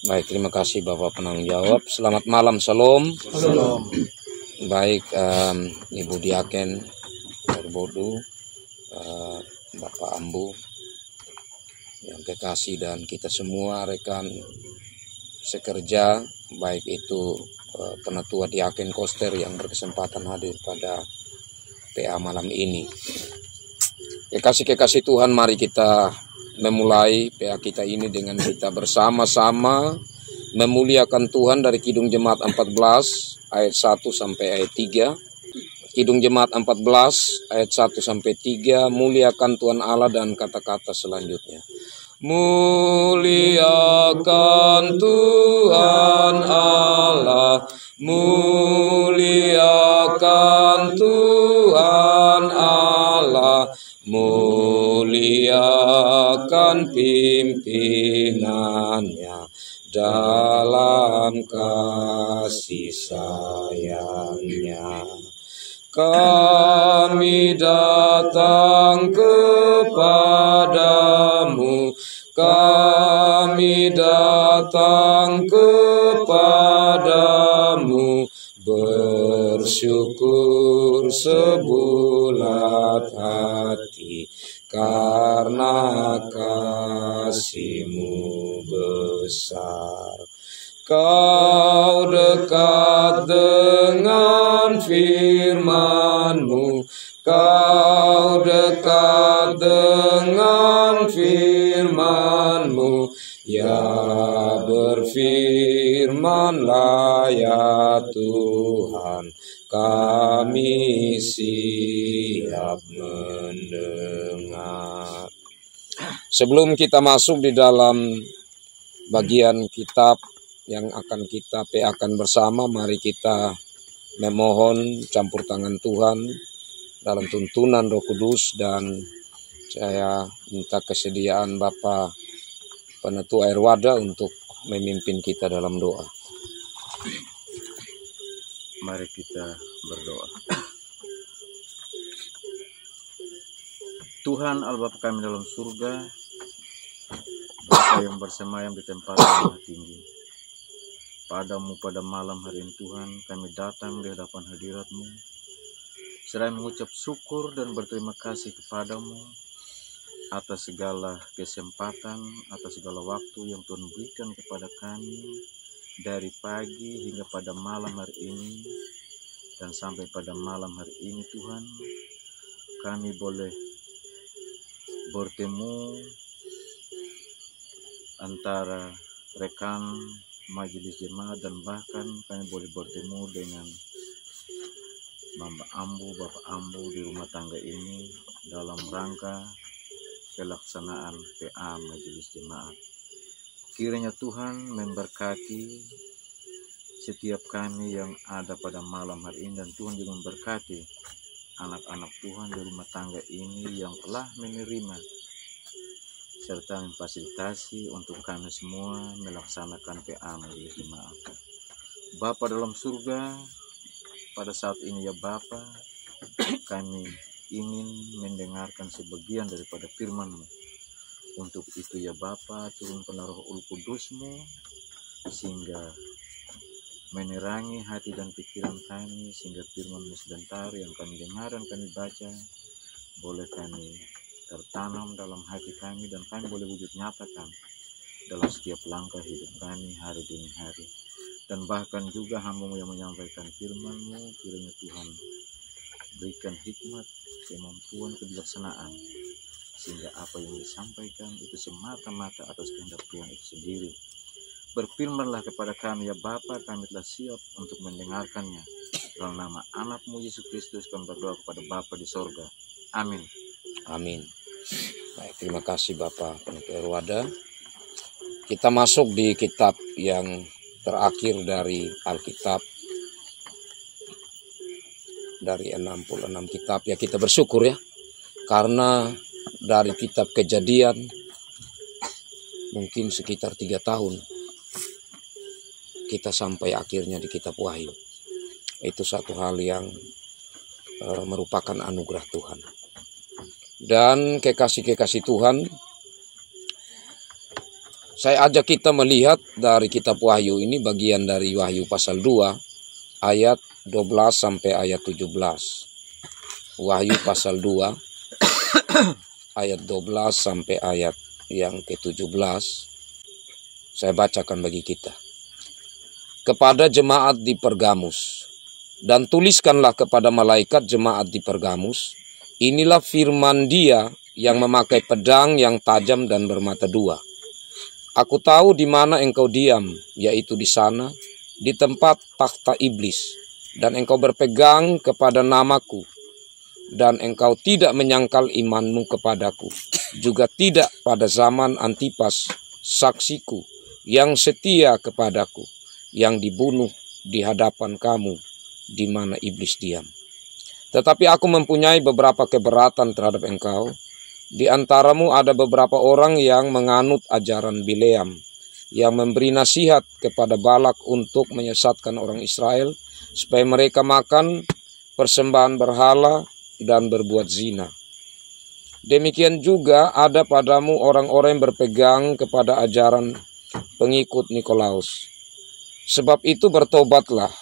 Baik, terima kasih Bapak penanggung jawab. Selamat malam, Shalom. Shalom. Baik, Ibu Diaken Berbodu, Bapak Ambu, yang kekasih, dan kita semua rekan sekerja, baik itu Penatua Diaken Koster yang berkesempatan hadir pada PA malam ini. Kekasih-kekasih Tuhan, mari kita memulai PA kita ini dengan kita bersama-sama memuliakan Tuhan dari Kidung Jemaat 14 ayat 1 sampai ayat 3. Kidung Jemaat 14 ayat 1 sampai 3, muliakan Tuhan Allah, dan kata-kata selanjutnya. Muliakan Tuhan Allah, muliakan Tuhan Allah, muliakan pimpinannya dalam kasih sayangnya. Kami datang kepadamu, kami datang kepadamu, bersyukur sebulat hati, karena kasih-Mu besar. Kau dekat dengan firman-Mu, Kau dekat dengan firman-Mu, ya berfirmanlah ya Tuhan, kami siap mendengar. Sebelum kita masuk di dalam bagian kitab yang akan kita PA-kan bersama, mari kita memohon campur tangan Tuhan dalam tuntunan Roh Kudus, dan saya minta kesediaan Bapak Penatua Airwada untuk memimpin kita dalam doa. Mari kita berdoa. Tuhan Allah Bapa kami dalam surga, Bapa yang bersemayam di tempat yang tinggi, Padamu pada malam hari ini Tuhan, kami datang di hadapan hadirat-Mu, seraya mengucap syukur dan berterima kasih kepadamu atas segala kesempatan, atas segala waktu yang Tuhan berikan kepada kami dari pagi hingga pada malam hari ini. Dan sampai pada malam hari ini Tuhan, kami boleh bertemu antara rekan majelis jemaat, dan bahkan kami boleh bertemu dengan Bapak Ambu di rumah tangga ini dalam rangka pelaksanaan PA majelis jemaat. Kiranya Tuhan memberkati setiap kami yang ada pada malam hari ini, dan Tuhan juga memberkati anak-anak Tuhan di rumah tangga ini yang telah menerima serta memfasilitasi untuk kami semua melaksanakan PA majelis jemaat. Bapa dalam surga, pada saat ini ya Bapa, kami ingin mendengarkan sebagian daripada firman-Mu. Untuk itu ya Bapa, turunkanlah Roh Kudus-Mu sehingga menerangi hati dan pikiran kami, sehingga firman-Mu sebentar yang kami dengar dan kami baca boleh kami tertanam dalam hati kami, dan kami boleh wujud nyatakan dalam setiap langkah hidup kami hari demi hari. Dan bahkan juga hamba-Mu yang menyampaikan firman-Mu, kiranya Tuhan berikan hikmat, kemampuan, kebijaksanaan, sehingga apa yang disampaikan itu semata-mata atas kehendak Tuhan itu sendiri. Berfirmanlah kepada kami ya Bapa, kami telah siap untuk mendengarkannya. Dalam nama anak-Mu Yesus Kristus kami berdoa kepada Bapa di sorga. Amin. Amin. Baik, terima kasih Bapak Penatua Airwada. Kita masuk di kitab yang terakhir dari Alkitab, dari 66 kitab. Ya, kita bersyukur ya, karena dari kitab Kejadian mungkin sekitar 3 tahun kita sampai akhirnya di kitab Wahyu. Itu satu hal yang merupakan anugerah Tuhan. Dan kekasih-kekasih Tuhan, Saya ajak kita melihat dari kitab Wahyu ini, bagian dari Wahyu pasal 2 ayat 12 sampai ayat 17. Wahyu pasal 2 ayat 12 sampai ayat yang ke-17. Saya bacakan bagi kita. Kepada jemaat di Pergamus, dan tuliskanlah kepada malaikat jemaat di Pergamus, inilah firman Dia yang memakai pedang yang tajam dan bermata dua. Aku tahu di mana engkau diam, yaitu di sana, di tempat takhta iblis, dan engkau berpegang kepada namaku, dan engkau tidak menyangkal imanmu kepadaku, juga tidak pada zaman Antipas, saksiku, yang setia kepadaku, yang dibunuh di hadapan kamu, di mana iblis diam. Tetapi aku mempunyai beberapa keberatan terhadap engkau. Di antaramu ada beberapa orang yang menganut ajaran Bileam, yang memberi nasihat kepada Balak untuk menyesatkan orang Israel, supaya mereka makan persembahan berhala dan berbuat zina. Demikian juga ada padamu orang-orang yang berpegang kepada ajaran pengikut Nikolaus. Sebab itu bertobatlah.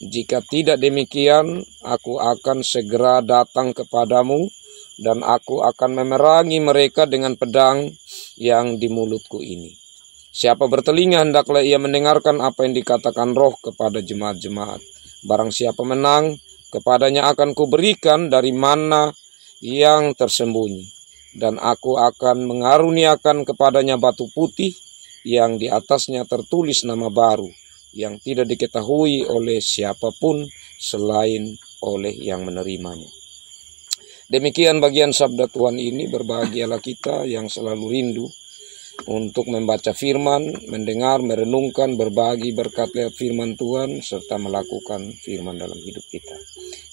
Jika tidak demikian, aku akan segera datang kepadamu, dan aku akan memerangi mereka dengan pedang yang di mulutku ini. Siapa bertelinga, hendaklah ia mendengarkan apa yang dikatakan Roh kepada jemaat-jemaat. Barang siapa menang, kepadanya akan kuberikan dari mana yang tersembunyi, dan aku akan mengaruniakan kepadanya batu putih yang di atasnya tertulis nama baru, yang tidak diketahui oleh siapapun selain oleh yang menerimanya. Demikian bagian sabda Tuhan ini. Berbahagialah kita yang selalu rindu untuk membaca firman, mendengar, merenungkan, berbagi berkat lewat firman Tuhan, serta melakukan firman dalam hidup kita.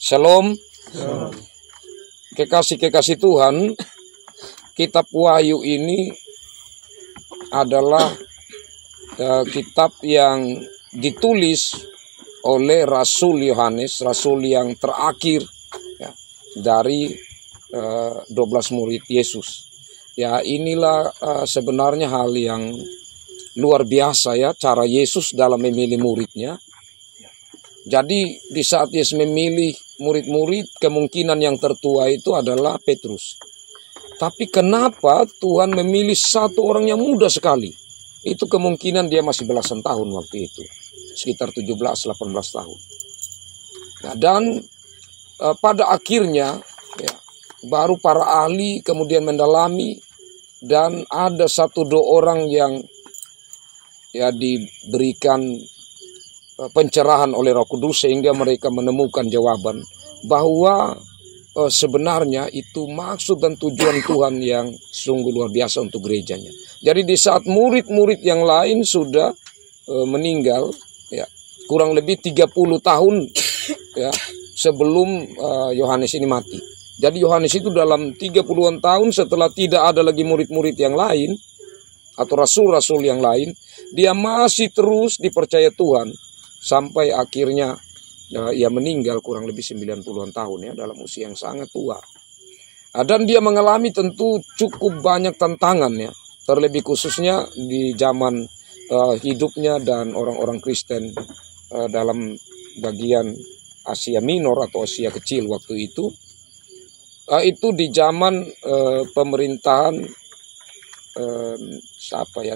Shalom. Shalom. Kekasih-kekasih Tuhan, kitab Wahyu ini adalah kitab yang ditulis oleh Rasul Yohanes, Rasul yang terakhir ya, dari 12 murid Yesus. Ya, inilah sebenarnya hal yang luar biasa ya, cara Yesus dalam memilih muridnya. Jadi di saat Yesus memilih murid-murid, kemungkinan yang tertua itu adalah Petrus. Tapi kenapa Tuhan memilih satu orang yang muda sekali? Itu kemungkinan dia masih belasan tahun waktu itu, sekitar 17-18 tahun. Nah, dan pada akhirnya ya, baru para ahli kemudian mendalami, dan ada 1-2 orang yang ya diberikan pencerahan oleh Roh Kudus, sehingga mereka menemukan jawaban bahwa sebenarnya itu maksud dan tujuan Tuhan yang sungguh luar biasa untuk gerejanya. Jadi di saat murid-murid yang lain sudah meninggal ya, kurang lebih 30 tahun ya, sebelum Yohanes ini mati. Jadi Yohanes itu dalam 30-an tahun setelah tidak ada lagi murid-murid yang lain atau rasul-rasul yang lain, dia masih terus dipercaya Tuhan sampai akhirnya ia meninggal kurang lebih 90-an tahun ya, dalam usia yang sangat tua. Dan dia mengalami tentu cukup banyak tantangan ya, terlebih khususnya di zaman hidupnya dan orang-orang Kristen dalam bagian Asia Minor atau Asia Kecil waktu itu. Itu di zaman pemerintahan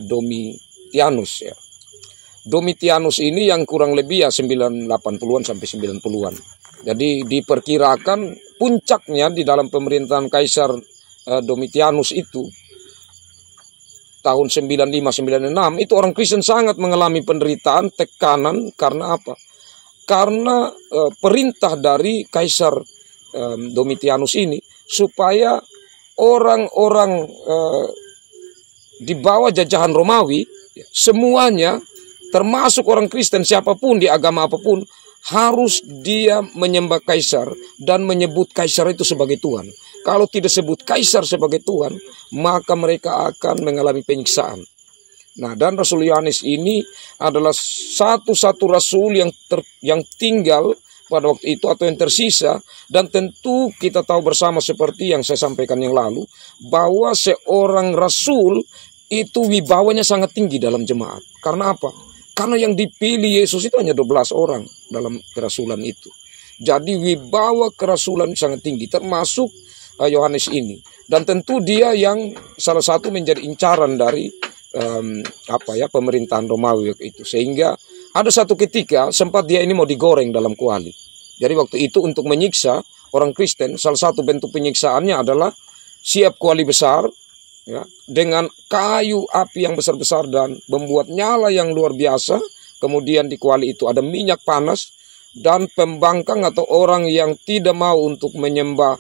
Domitianus ya. Domitianus ini yang kurang lebih ya 980-an sampai 90-an. Jadi diperkirakan puncaknya di dalam pemerintahan Kaisar Domitianus itu tahun 95-96 itu orang Kristen sangat mengalami penderitaan, tekanan. Karena apa? Karena perintah dari Kaisar Domitianus ini supaya orang-orang di bawah jajahan Romawi semuanya, termasuk orang Kristen siapapun di agama apapun, harus dia menyembah Kaisar dan menyebut Kaisar itu sebagai Tuhan. Kalau tidak sebut Kaisar sebagai Tuhan, maka mereka akan mengalami penyiksaan. Nah, dan Rasul Yohanes ini adalah satu-satu rasul yang tinggal pada waktu itu atau yang tersisa. Dan tentu kita tahu bersama seperti yang saya sampaikan yang lalu, bahwa seorang rasul itu wibawanya sangat tinggi dalam jemaat. Karena apa? Karena yang dipilih Yesus itu hanya 12 orang dalam kerasulan itu. Jadi wibawa kerasulan sangat tinggi, termasuk Yohanes ini. Dan tentu dia yang salah satu menjadi incaran dari pemerintahan Romawi itu. Sehingga ada satu ketika sempat dia ini mau digoreng dalam kuali. Jadi waktu itu untuk menyiksa orang Kristen, salah satu bentuk penyiksaannya adalah siap kuali besar, ya, dengan kayu api yang besar-besar dan membuat nyala yang luar biasa. Kemudian di kuali itu ada minyak panas, dan pembangkang atau orang yang tidak mau untuk menyembah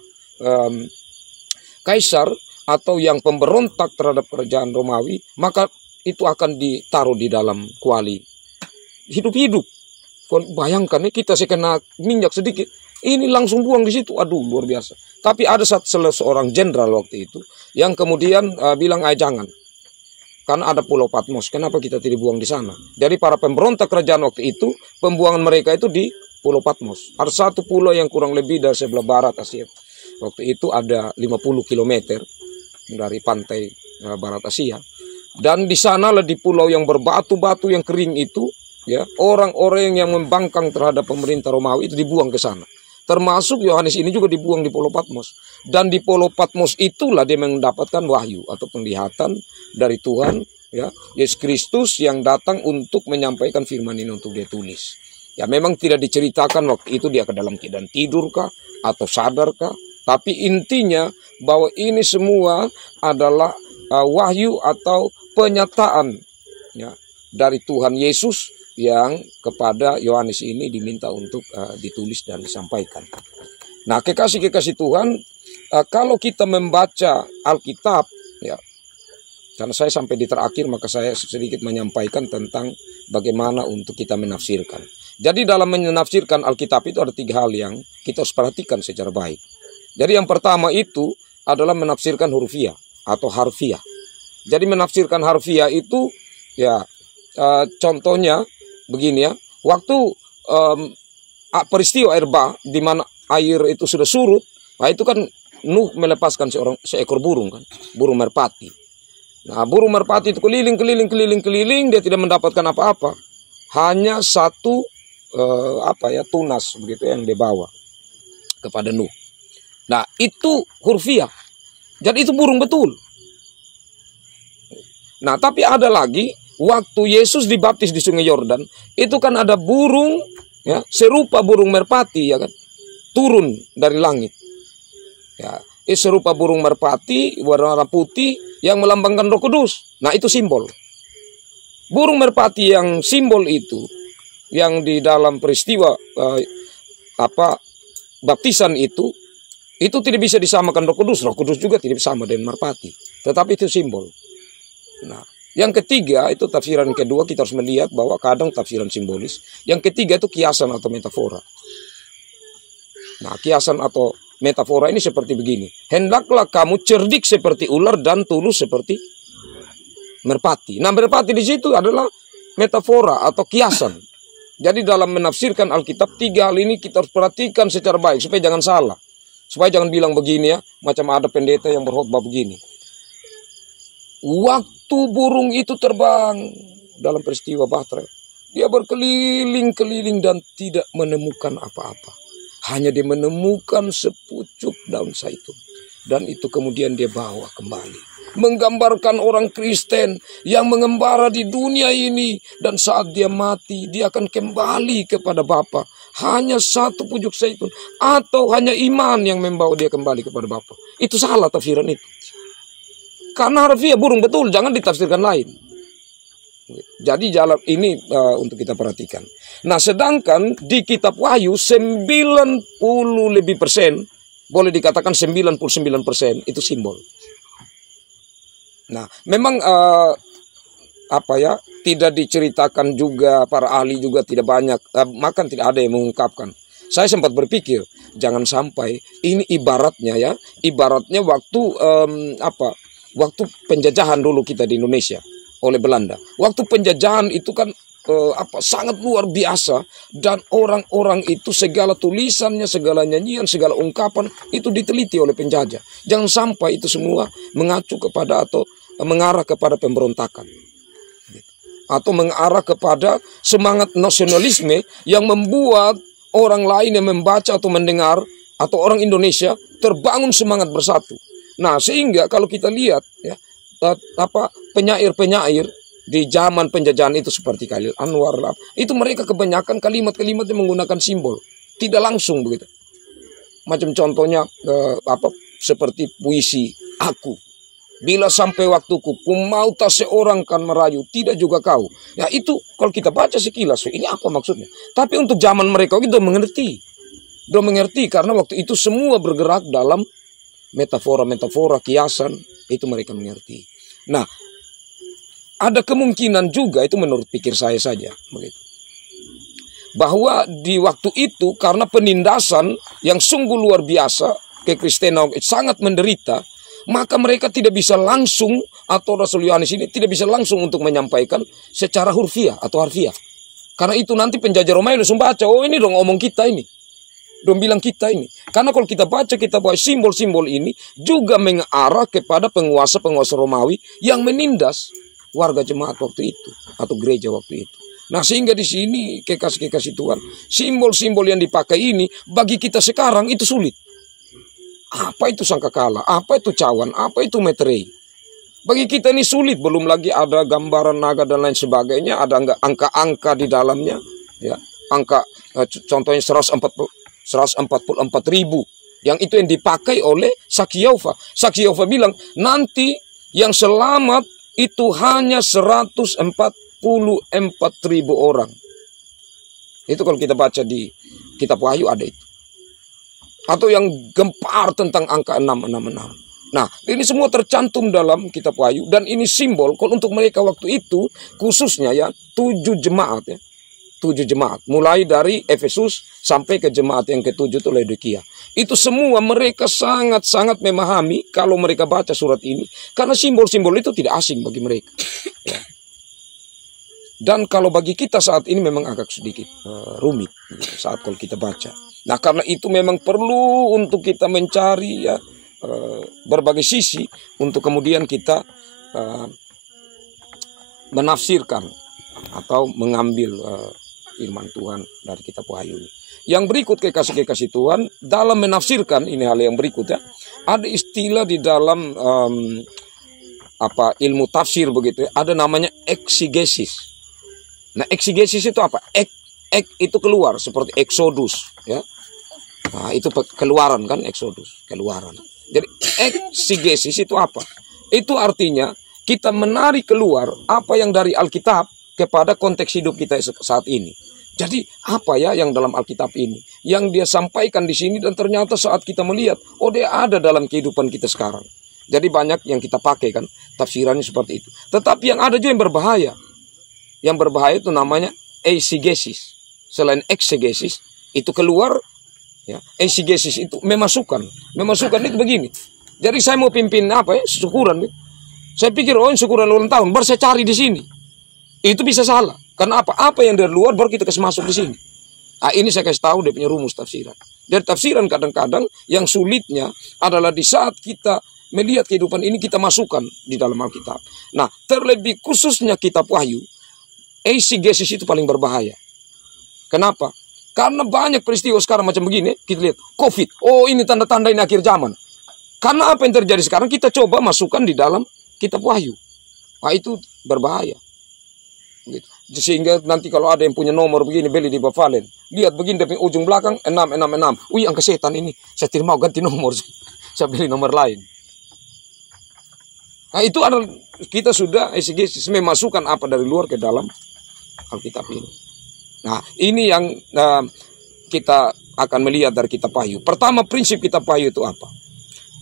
kaisar atau yang pemberontak terhadap kerajaan Romawi, maka itu akan ditaruh di dalam kuali hidup-hidup. Bayangkan kita kena minyak sedikit, ini langsung buang di situ. Aduh, luar biasa. Tapi ada seorang jenderal waktu itu yang kemudian bilang, jangan. Karena ada Pulau Patmos, kenapa kita tidak buang di sana? Jadi para pemberontak kerajaan waktu itu, pembuangan mereka itu di Pulau Patmos. Ada satu pulau yang kurang lebih dari sebelah barat Asia. Waktu itu ada 50 km dari pantai barat Asia. Dan di sanalah di pulau yang berbatu-batu yang kering itu, ya, orang-orang yang membangkang terhadap pemerintah Romawi itu dibuang ke sana. Termasuk Yohanes ini juga dibuang di Pulau Patmos. Dan di Pulau Patmos itulah dia mendapatkan wahyu atau penglihatan dari Tuhan, ya, Yesus Kristus yang datang untuk menyampaikan firman ini untuk dia tulis. Ya, memang tidak diceritakan waktu itu dia ke dalam keadaan tidurkah atau sadarkah. Tapi intinya bahwa ini semua adalah wahyu atau penyataan, ya, dari Tuhan Yesus yang kepada Yohanes ini diminta untuk ditulis dan disampaikan. Nah, kekasih-kekasih Tuhan, kalau kita membaca Alkitab, ya, karena saya sampai di terakhir, maka saya sedikit menyampaikan tentang bagaimana untuk kita menafsirkan. Jadi dalam menafsirkan Alkitab itu ada 3 hal yang kita harus perhatikan secara baik. Jadi yang pertama itu adalah menafsirkan hurufiah atau harfiah. Jadi menafsirkan harfiah itu, ya, contohnya begini, ya, waktu peristiwa air bah di mana air itu sudah surut, nah itu kan Nuh melepaskan seekor burung, kan, burung merpati. Nah, burung merpati itu keliling, dia tidak mendapatkan apa-apa, hanya satu tunas begitu yang dia bawa kepada Nuh. Nah, itu hurfiah. Jadi itu burung betul. Nah, tapi ada lagi waktu Yesus dibaptis di Sungai Yordan, itu kan ada burung, ya, serupa burung merpati, ya kan, turun dari langit. Ya, serupa burung merpati warna putih yang melambangkan Roh Kudus. Nah, itu simbol. Burung merpati yang simbol itu, yang di dalam peristiwa baptisan itu tidak bisa disamakan Roh Kudus. Roh Kudus juga tidak sama dengan merpati. Tetapi itu simbol. Nah, yang ketiga itu tafsiran kedua, kita harus melihat bahwa kadang tafsiran simbolis. Yang ketiga itu kiasan atau metafora. Nah, kiasan atau metafora ini seperti begini. Hendaklah kamu cerdik seperti ular dan tulus seperti merpati. Nah, merpati di situ adalah metafora atau kiasan. Jadi dalam menafsirkan Alkitab, 3 hal ini kita harus perhatikan secara baik supaya jangan salah. Supaya jangan bilang begini, ya, macam ada pendeta yang berkhotbah begini. Waktu burung itu terbang dalam peristiwa Batra, dia berkeliling-keliling dan tidak menemukan apa-apa. Hanya dia menemukan sepucuk daun zaitun. Dan itu kemudian dia bawa kembali. Menggambarkan orang Kristen yang mengembara di dunia ini. Dan saat dia mati, dia akan kembali kepada Bapa. Hanya satu pucuk zaitun. Atau hanya iman yang membawa dia kembali kepada Bapa. Itu salah tafsiran itu. Karena harfiah burung betul, jangan ditafsirkan lain. Jadi jalan ini untuk kita perhatikan. Nah, sedangkan di kitab Wahyu 90% lebih, boleh dikatakan 99% itu simbol. Nah, memang tidak diceritakan juga, para ahli juga tidak banyak, maka tidak ada yang mengungkapkan. Saya sempat berpikir, jangan sampai ini ibaratnya, ya, ibaratnya waktu waktu penjajahan dulu kita di Indonesia oleh Belanda. Waktu penjajahan itu kan sangat luar biasa, dan orang-orang itu segala tulisannya, segala nyanyian, segala ungkapan itu diteliti oleh penjajah. Jangan sampai itu semua mengacu kepada atau mengarah kepada pemberontakan. Atau mengarah kepada semangat nasionalisme yang membuat orang lain yang membaca atau mendengar, atau orang Indonesia terbangun semangat bersatu. Nah, sehingga kalau kita lihat ya, penyair-penyair di zaman penjajahan itu seperti Khalil Anwar, itu mereka kebanyakan kalimat-kalimat yang menggunakan simbol, tidak langsung begitu. Macam contohnya seperti puisi aku. Bila sampai waktuku, ku mau tak seorang kan merayu, tidak juga kau. Ya itu kalau kita baca sekilas, ini apa maksudnya? Tapi untuk zaman mereka itu mengerti. Dia mengerti karena waktu itu semua bergerak dalam metafora-metafora, kiasan, itu mereka mengerti. Nah, ada kemungkinan juga, itu menurut pikir saya saja, begitu, bahwa di waktu itu karena penindasan yang sungguh luar biasa, kekristenan sangat menderita, maka mereka tidak bisa langsung, atau Rasul Yohanes ini tidak bisa langsung untuk menyampaikan secara hurfiah atau harfiah. Karena itu nanti penjajah Romawi langsung baca, oh ini dong ngomong kita ini. Dong bilang kita ini. Karena kalau kita baca, kita bahwa simbol-simbol ini juga mengarah kepada penguasa-penguasa Romawi yang menindas warga jemaat waktu itu atau gereja waktu itu. Nah, sehingga di sini kekasih-kekasih Tuhan, simbol-simbol yang dipakai ini bagi kita sekarang itu sulit. Apa itu sangkakala? Apa itu cawan? Apa itu meterei? Bagi kita ini sulit, belum lagi ada gambaran naga dan lain sebagainya, ada angka-angka di dalamnya, ya. Angka contohnya 144.000 yang itu yang dipakai oleh Saksi Yehova. Saksi Yehova bilang nanti yang selamat itu hanya 144.000 orang. Itu kalau kita baca di kitab Wahyu ada itu. Atau yang gempar tentang angka 666. Nah, ini semua tercantum dalam kitab Wahyu, dan ini simbol kalau untuk mereka waktu itu khususnya ya 7 jemaat ya. 7 jemaat, mulai dari Efesus sampai ke jemaat yang ke-7 itu Laodikia. Itu semua mereka sangat-sangat memahami kalau mereka baca surat ini, karena simbol-simbol itu tidak asing bagi mereka. Ya. Dan kalau bagi kita saat ini memang agak sedikit rumit gitu, saat kalau kita baca. Nah, karena itu memang perlu untuk kita mencari ya berbagai sisi untuk kemudian kita menafsirkan atau mengambil firman Tuhan dari kitab Wahyu ini. Yang berikut kekasih-kekasih Tuhan, dalam menafsirkan, ini hal yang berikut ya, ada istilah di dalam ilmu tafsir begitu ya, ada namanya eksegesis. Nah, eksegesis itu apa? Ek itu keluar, seperti Exodus ya. Nah, itu keluaran kan, Exodus, keluaran. Jadi eksegesis itu apa? Itu artinya kita menarik keluar apa yang dari Alkitab kepada konteks hidup kita saat ini. Jadi apa ya yang dalam Alkitab ini, yang dia sampaikan di sini, dan ternyata saat kita melihat, oh dia ada dalam kehidupan kita sekarang. Jadi banyak yang kita pakai kan, tafsirannya seperti itu. Tetapi yang ada juga yang berbahaya. Yang berbahaya itu namanya eisegesis. Selain eksegesis, itu keluar, ya, eisegesis itu memasukkan. Memasukkan itu begini. Jadi saya mau pimpin syukuran. Saya pikir, oh syukuran ulang tahun, baru saya cari di sini. Itu bisa salah. Karena apa yang dari luar baru kita kasih masuk di sini. Nah, ini saya kasih tahu dia punya rumus tafsiran. Dari tafsiran kadang-kadang yang sulitnya adalah di saat kita melihat kehidupan ini kita masukkan di dalam Alkitab. Nah, terlebih khususnya kitab Wahyu, eisegesis itu paling berbahaya. Kenapa? Karena banyak peristiwa sekarang macam begini, kita lihat COVID. Oh, ini tanda-tanda ini akhir zaman. Karena apa yang terjadi sekarang kita coba masukkan di dalam kitab Wahyu. Nah, itu berbahaya. Gitu. Sehingga nanti kalau ada yang punya nomor begini, beli di Bavalen, lihat begini dari ujung belakang 666. Wih, angka setan ini. Saya tidak mau ganti nomor. Saya beli nomor lain. Nah, itu adalah kita sudah eisegesis, memasukkan apa dari luar ke dalam Alkitab ini. Nah, ini yang kita akan melihat dari kitab Wahyu. Pertama, prinsip kitab Wahyu itu apa?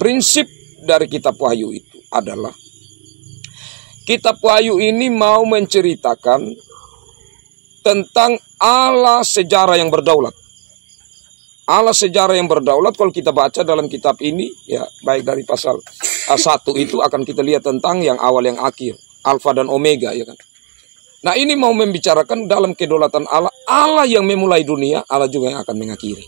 Prinsip dari kitab Wahyu itu adalah kitab Wahyu ini mau menceritakan tentang Allah sejarah yang berdaulat. Allah sejarah yang berdaulat kalau kita baca dalam kitab ini, ya baik dari pasal 1 itu akan kita lihat tentang yang awal yang akhir, Alfa dan Omega, ya kan. Nah, ini mau membicarakan dalam kedaulatan Allah, Allah yang memulai dunia, Allah juga yang akan mengakhiri.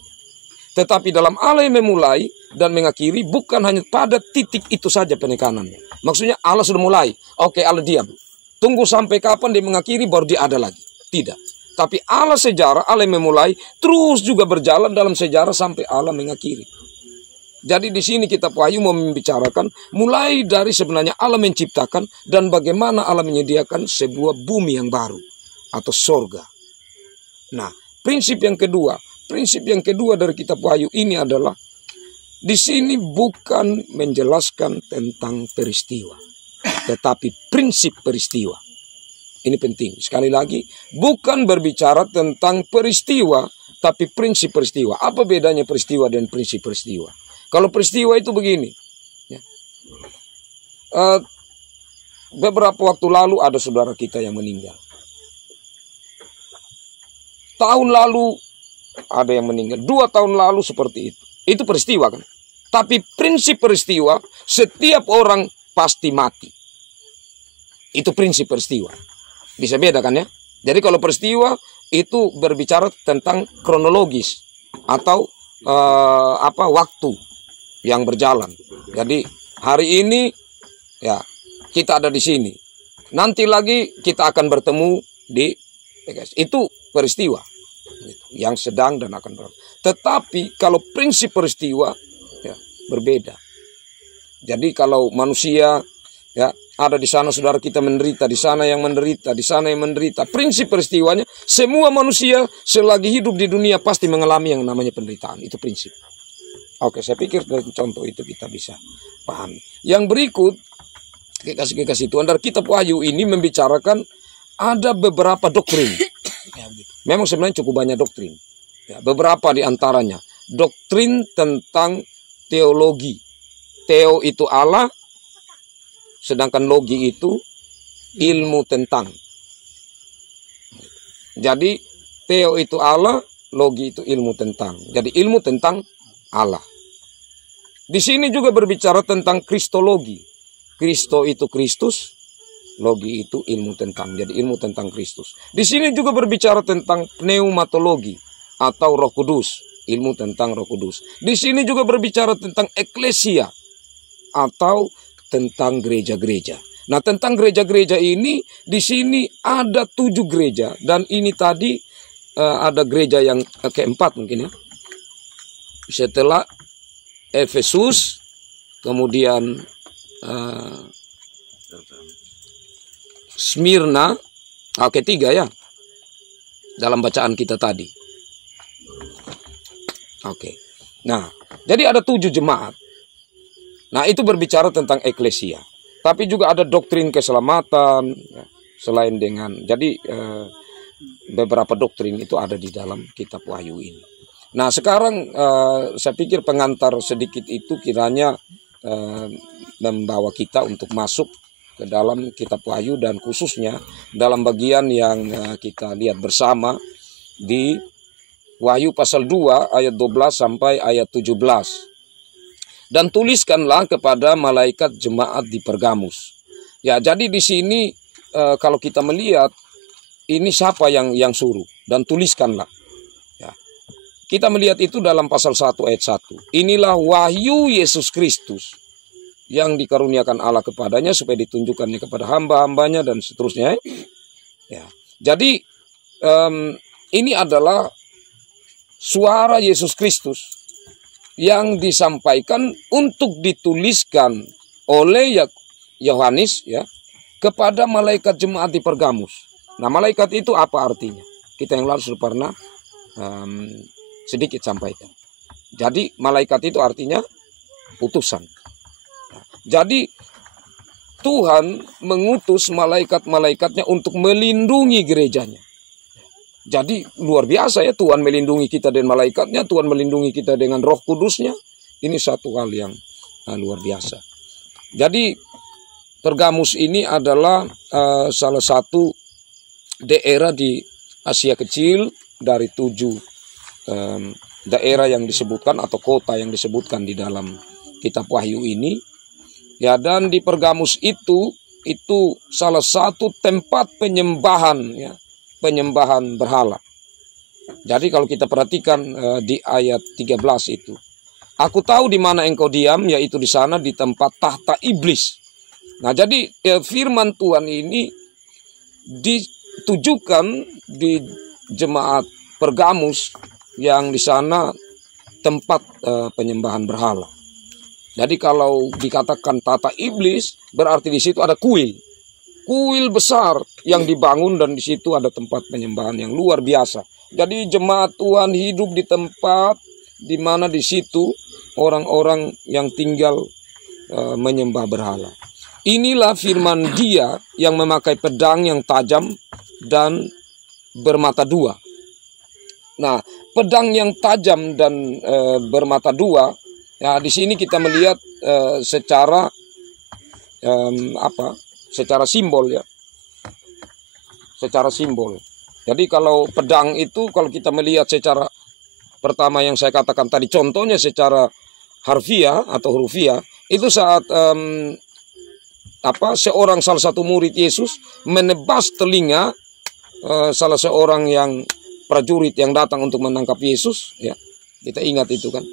Tetapi dalam Allah yang memulai dan mengakhiri bukan hanya pada titik itu saja penekanannya. Maksudnya Allah sudah mulai, oke Allah diam. Tunggu sampai kapan dia mengakhiri baru dia ada lagi. Tidak. Tapi Allah sejarah, Allah yang memulai terus juga berjalan dalam sejarah sampai Allah mengakhiri. Jadi di sini kitab Wahyu mau membicarakan mulai dari sebenarnya Allah menciptakan dan bagaimana Allah menyediakan sebuah bumi yang baru atau sorga. Nah, prinsip yang kedua dari kitab Wahyu ini adalah di sini bukan menjelaskan tentang peristiwa, tetapi prinsip peristiwa. Ini penting. Sekali lagi, bukan berbicara tentang peristiwa, tapi prinsip peristiwa. Apa bedanya peristiwa dan prinsip peristiwa? Kalau peristiwa itu begini, ya. Beberapa waktu lalu ada saudara kita yang meninggal. Tahun lalu ada yang meninggal. 2 tahun lalu seperti itu. Itu peristiwa kan. Tapi prinsip peristiwa, setiap orang pasti mati. Itu prinsip peristiwa. Bisa beda kan ya? Jadi kalau peristiwa itu berbicara tentang kronologis atau waktu yang berjalan. Jadi hari ini ya kita ada di sini. Nanti lagi kita akan bertemu di itu peristiwa yang sedang dan akan berlaku. Tetapi kalau prinsip peristiwa ya berbeda. Jadi kalau manusia ya ada di sana saudara kita menderita, di sana yang menderita, di sana yang menderita. Prinsip peristiwanya semua manusia selagi hidup di dunia pasti mengalami yang namanya penderitaan. Itu prinsip. Oke, saya pikir dari contoh itu kita bisa pahami. Yang berikut, kekasih-kekasih Tuhan, dari kitab Wahyu ini membicarakan ada beberapa doktrin. Memang sebenarnya cukup banyak doktrin. Ya, beberapa di antaranya. Doktrin tentang teologi. Theo itu Allah, sedangkan logi itu ilmu tentang. Jadi, theo itu Allah, logi itu ilmu tentang. Jadi, ilmu tentang Allah. Di sini juga berbicara tentang kristologi. Kristo itu Kristus, logi itu ilmu tentang. Jadi ilmu tentang Kristus. Di sini juga berbicara tentang pneumatologi atau Roh Kudus, ilmu tentang Roh Kudus. Di sini juga berbicara tentang eklesia atau tentang gereja-gereja. Nah, tentang gereja-gereja ini di sini ada 7 gereja dan ini tadi ada gereja yang keempat mungkin ya. Setelah Efesus, kemudian Smyrna, ketiga ya, dalam bacaan kita tadi. Oke. Nah, jadi ada 7 jemaat. Nah, itu berbicara tentang eklesia. Tapi juga ada doktrin keselamatan, ya, selain dengan, jadi beberapa doktrin itu ada di dalam kitab Wahyu ini. Nah, sekarang saya pikir pengantar sedikit itu kiranya membawa kita untuk masuk ke dalam kitab Wahyu dan khususnya dalam bagian yang kita lihat bersama di Wahyu pasal 2 ayat 12 sampai ayat 17. Dan tuliskanlah kepada malaikat jemaat di Pergamus. Ya, jadi di sini kalau kita melihat ini siapa yang suruh dan tuliskanlah. Kita melihat itu dalam pasal 1 ayat 1. Inilah wahyu Yesus Kristus yang dikaruniakan Allah kepadanya supaya ditunjukkannya kepada hamba-hambanya dan seterusnya. Ya. Jadi ini adalah suara Yesus Kristus yang disampaikan untuk dituliskan oleh Yohanes ya kepada malaikat jemaat di Pergamus. Nah, malaikat itu apa artinya? Kita yang lalu sudah pernah sedikit sampaikan. Jadi malaikat itu artinya utusan. Jadi Tuhan mengutus malaikat-malaikatnya untuk melindungi gerejanya. Jadi luar biasa ya, Tuhan melindungi kita dengan malaikatnya, Tuhan melindungi kita dengan Roh Kudusnya. Ini satu hal yang luar biasa. Jadi Pergamus ini adalah salah satu daerah di Asia Kecil dari 7 daerah yang disebutkan atau kota yang disebutkan di dalam kitab Wahyu ini. Ya, dan di Pergamus itu salah satu tempat penyembahan ya, penyembahan berhala. Jadi kalau kita perhatikan di ayat 13 itu, aku tahu di mana engkau diam, yaitu di sana di tempat tahta iblis. Nah, jadi firman Tuhan ini ditujukan di jemaat Pergamus yang di sana tempat penyembahan berhala. Jadi kalau dikatakan tahta iblis, berarti di situ ada kuil besar yang dibangun, dan di situ ada tempat penyembahan yang luar biasa. Jadi jemaat Tuhan hidup di tempat di mana di situ orang-orang yang tinggal menyembah berhala. Inilah firman Dia yang memakai pedang yang tajam dan bermata dua. Nah, pedang yang tajam dan bermata dua, ya di sini kita melihat secara secara simbol ya. Secara simbol. Jadi kalau pedang itu, kalau kita melihat secara pertama yang saya katakan tadi, contohnya secara harfiah atau hurufiah, itu saat salah satu murid Yesus menebas telinga salah seorang yang prajurit yang datang untuk menangkap Yesus, ya. Kita ingat itu kan?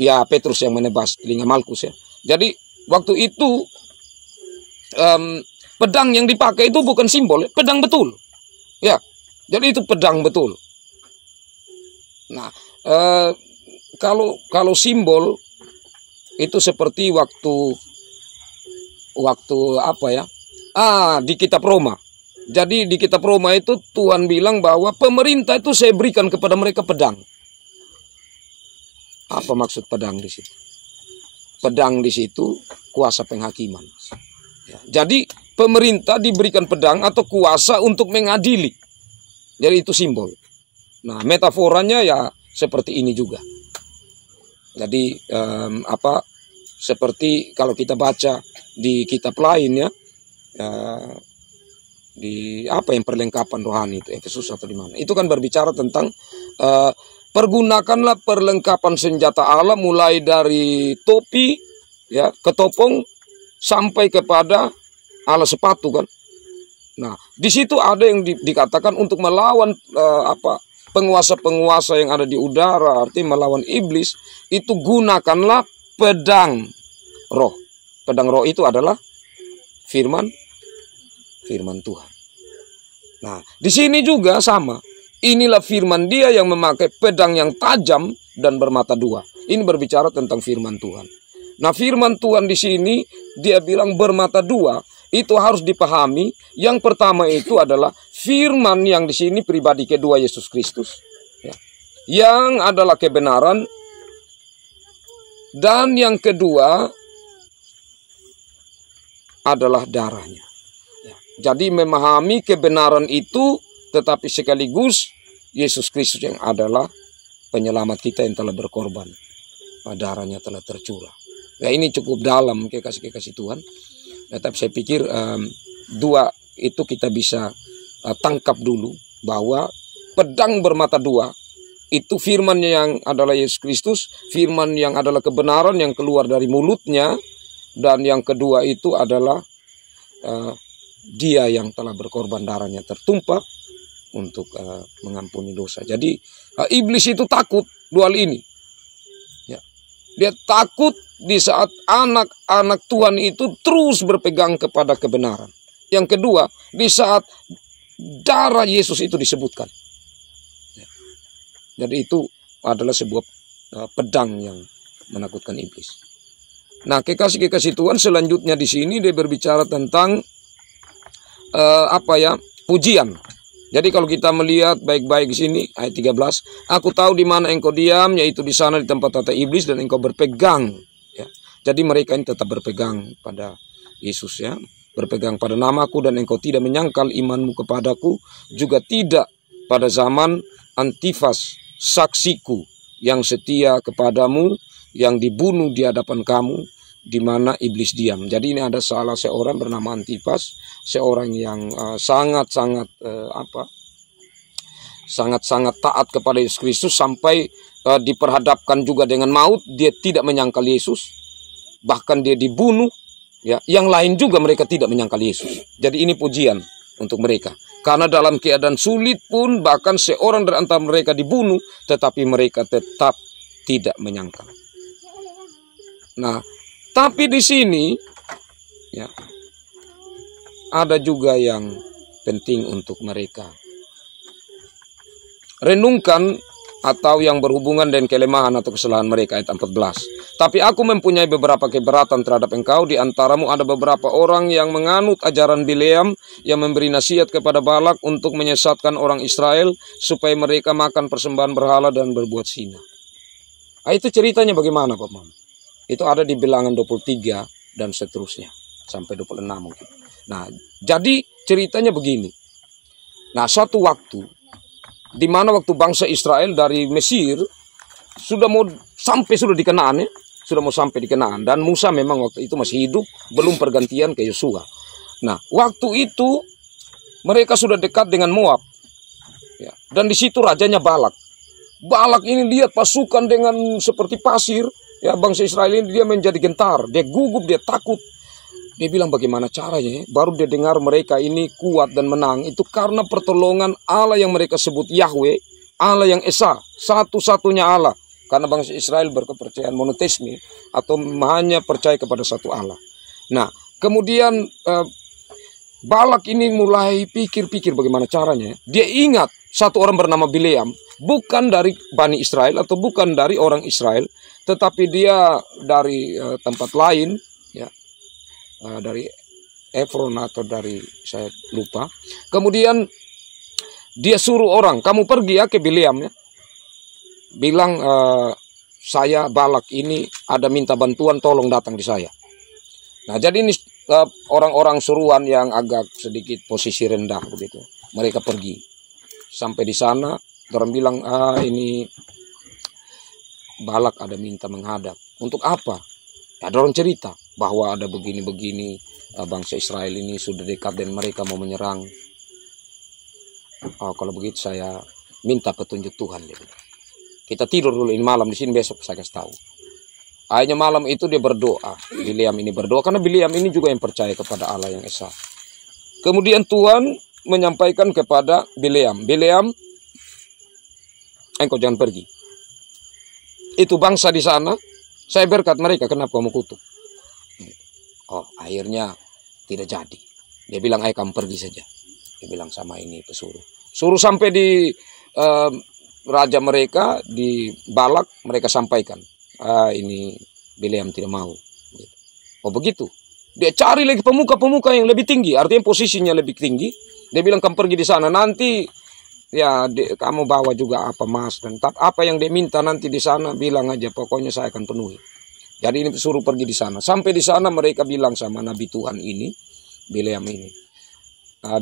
Ya, Petrus yang menebas telinga Malkus ya. Jadi waktu itu pedang yang dipakai itu bukan simbol, pedang betul. Ya, jadi itu pedang betul. Nah, kalau simbol itu seperti waktu di kitab Roma. Jadi di kitab Roma itu Tuhan bilang bahwa pemerintah itu saya berikan kepada mereka pedang. Apa maksud pedang di situ? Pedang di situ kuasa penghakiman. Ya, jadi pemerintah diberikan pedang atau kuasa untuk mengadili. Jadi itu simbol. Nah, metaforanya ya seperti ini juga. Jadi seperti kalau kita baca di kitab lain ya, di yang perlengkapan rohani itu Efesus atau di mana. Itu kan berbicara tentang pergunakanlah perlengkapan senjata Allah mulai dari topi ya, ketopong sampai kepada alas sepatu kan. Nah, di situ ada yang dikatakan untuk melawan penguasa-penguasa yang ada di udara, artinya melawan iblis, itu gunakanlah pedang roh. Pedang roh itu adalah firman Tuhan. Nah, di sini juga sama. Inilah firman Dia yang memakai pedang yang tajam dan bermata dua. Ini berbicara tentang firman Tuhan. Nah, firman Tuhan di sini Dia bilang bermata dua. Itu harus dipahami. Yang pertama itu adalah firman yang di sini pribadi kedua Yesus Kristus, ya, yang adalah kebenaran. Dan yang kedua adalah darahnya. Ya, jadi memahami kebenaran itu, tetapi sekaligus Yesus Kristus yang adalah penyelamat kita yang telah berkorban. Darahnya telah tercurah. Ya, ini cukup dalam kekasih Tuhan. Ya, tapi saya pikir dua itu kita bisa tangkap dulu, bahwa pedang bermata dua itu firman yang adalah Yesus Kristus, firman yang adalah kebenaran yang keluar dari mulutnya, dan yang kedua itu adalah Dia yang telah berkorban, darahnya tertumpah untuk mengampuni dosa. Jadi iblis itu takut dua hal ini. Ya. Dia takut di saat anak-anak Tuhan itu terus berpegang kepada kebenaran. Yang kedua, di saat darah Yesus itu disebutkan. Ya. Jadi itu adalah sebuah pedang yang menakutkan iblis. Nah, kekasih-kekasih Tuhan, selanjutnya di sini dia berbicara tentang pujian. Jadi kalau kita melihat baik-baik di sini ayat 13, aku tahu di mana engkau diam, yaitu di sana di tempat tahta iblis, dan engkau berpegang. Ya. Jadi mereka ini tetap berpegang pada Yesus ya, berpegang pada namaku, dan engkau tidak menyangkal imanmu kepadaku, juga tidak pada zaman Antifas saksiku yang setia kepadamu, yang dibunuh di hadapan kamu, di mana iblis diam. Jadi ini ada salah seorang bernama Antifas, seorang yang sangat-sangat taat kepada Yesus Kristus, sampai diperhadapkan juga dengan maut. Dia tidak menyangkal Yesus, bahkan dia dibunuh. Ya, yang lain juga mereka tidak menyangkal Yesus. Jadi ini pujian untuk mereka. Karena dalam keadaan sulit pun bahkan seorang dari antara mereka dibunuh, tetapi mereka tetap tidak menyangkal. Nah, tapi di sini ya, ada juga yang penting untuk mereka renungkan, atau yang berhubungan dengan kelemahan atau kesalahan mereka, ayat 14. Tapi aku mempunyai beberapa keberatan terhadap engkau. Di antaramu ada beberapa orang yang menganut ajaran Bileam, yang memberi nasihat kepada Balak untuk menyesatkan orang Israel supaya mereka makan persembahan berhala dan berbuat zina. Nah, itu ceritanya bagaimana, Pak Mam? Itu ada di Bilangan 23 dan seterusnya sampai 26 mungkin. Nah, jadi ceritanya begini. Nah, suatu waktu di mana waktu bangsa Israel dari Mesir sudah mau sampai di Kanaan, ya? Sudah mau sampai di Kanaan, dan Musa memang waktu itu masih hidup, belum pergantian ke Yosua. Nah, waktu itu mereka sudah dekat dengan Moab, ya, dan di situ rajanya Balak. Balak ini lihat pasukan dengan seperti pasir, ya, bangsa Israel ini, dia menjadi gentar, dia gugup, dia takut. Dia bilang bagaimana caranya, baru dia dengar mereka ini kuat dan menang. Itu karena pertolongan Allah yang mereka sebut Yahweh, Allah yang Esa, satu-satunya Allah. Karena bangsa Israel berkepercayaan monoteisme, atau hanya percaya kepada satu Allah. Nah, kemudian Balak ini mulai pikir-pikir bagaimana caranya. Dia ingat satu orang bernama Bileam, bukan dari Bani Israel atau bukan dari orang Israel, tetapi dia dari tempat lain, ya. Dari Efron atau dari, saya lupa. Kemudian dia suruh orang, kamu pergi ya ke Bileam, ya. Bilang, saya Balak ini ada minta bantuan, tolong datang di saya. Nah, jadi ini orang-orang suruhan yang agak sedikit posisi rendah begitu. Mereka pergi. Sampai di sana, orang bilang, ini Balak ada minta menghadap. Untuk apa? Ada orang cerita bahwa ada begini-begini, bangsa Israel ini sudah dekat dan mereka mau menyerang. Oh, kalau begitu saya minta petunjuk Tuhan. Kita tidur dulu ini malam di sini, besok saya kasih tahu. Akhirnya malam itu dia berdoa. Bileam ini berdoa karena Bileam ini juga yang percaya kepada Allah yang Esa. Kemudian Tuhan menyampaikan kepada Bileam, Bileam, engkau jangan pergi. Itu bangsa di sana, saya berkat mereka, kenapa kamu kutuk? Oh, akhirnya tidak jadi. Dia bilang, ayo kamu pergi saja. Dia bilang sama ini pesuruh. Suruh sampai di raja mereka, di Balak, mereka sampaikan. Ini Bileam tidak mau. Oh begitu. Dia cari lagi pemuka-pemuka yang lebih tinggi. Artinya posisinya lebih tinggi. Dia bilang, kamu pergi di sana. Nanti ya kamu bawa juga apa mas. Dan apa yang dia minta nanti di sana, bilang aja. Pokoknya saya akan penuhi. Jadi ini suruh pergi di sana. Sampai di sana mereka bilang sama Nabi Tuhan ini, Bileam ini.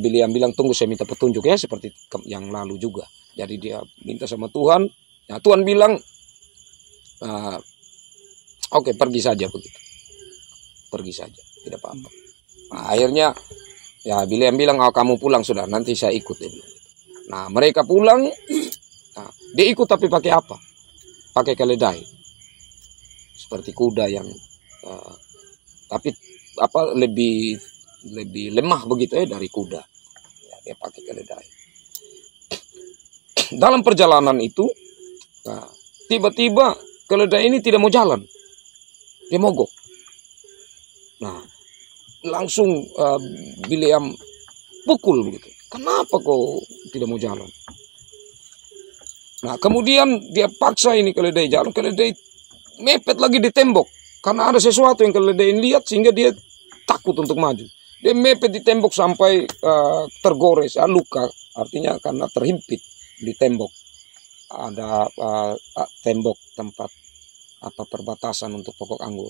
Bileam bilang, tunggu saya minta petunjuk ya, seperti yang lalu juga. Jadi dia minta sama Tuhan. Nah, Tuhan bilang, oke, pergi saja begitu. Pergi saja, tidak apa-apa. Nah, akhirnya ya Bileam bilang, oh, kamu pulang sudah, nanti saya ikut. Dia bilang. Nah, mereka pulang. Nah, dia ikut tapi pakai apa? Pakai keledai. Seperti kuda yang tapi apa lebih lemah begitu ya dari kuda. Ya, dia pakai keledai. Dalam perjalanan itu, nah, tiba-tiba keledai ini tidak mau jalan. Dia mogok. Nah, langsung Bileam pukul begitu. Kenapa kau tidak mau jalan? Nah, kemudian dia paksa ini keledai jalan. Keledai mepet lagi di tembok. Karena ada sesuatu yang keledai lihat sehingga dia takut untuk maju. Dia mepet di tembok sampai tergores, luka. Artinya karena terhimpit di tembok. Ada tembok tempat perbatasan untuk pokok anggur,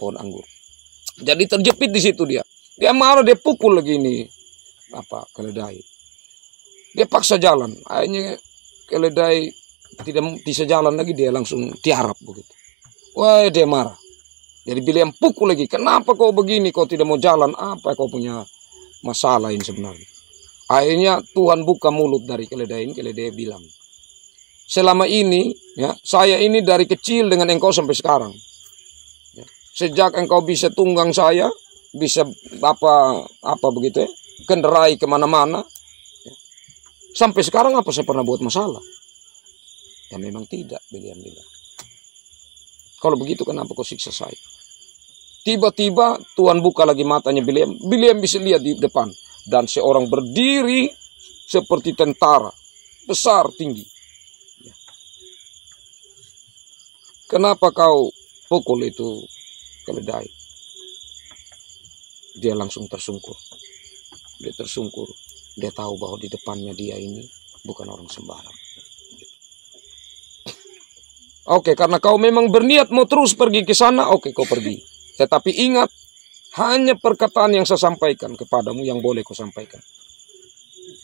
pohon anggur. Jadi terjepit di situ dia. Dia marah, dia pukul lagi ini keledai. Dia paksa jalan. Akhirnya keledai tidak bisa jalan lagi, dia langsung tiarap begitu. Wah, dia marah. Jadi Bileam pukul lagi. Kenapa kau begini? Kau tidak mau jalan? Apa kau punya masalah ini sebenarnya? Akhirnya Tuhan buka mulut dari keledai ini. Keledai bilang, selama ini ya, saya ini dari kecil dengan engkau sampai sekarang. Ya, sejak engkau bisa tunggang saya, bisa apa begitu ya, kendarai kemana-mana. Sampai sekarang apa saya pernah buat masalah? Ya memang tidak, Bileam bilang. Kalau begitu kenapa kau siksa saya? Tiba-tiba Tuhan buka lagi matanya Bileam. Bileam bisa lihat di depan. Dan seorang berdiri seperti tentara. Besar, tinggi. Kenapa kau pukul itu keledai? Dia langsung tersungkur. Dia tersungkur. Dia tahu bahwa di depannya dia ini bukan orang sembarang. Oke, karena kau memang berniat mau terus pergi ke sana, oke kau pergi. Tetapi ingat, hanya perkataan yang saya sampaikan kepadamu yang boleh kau sampaikan.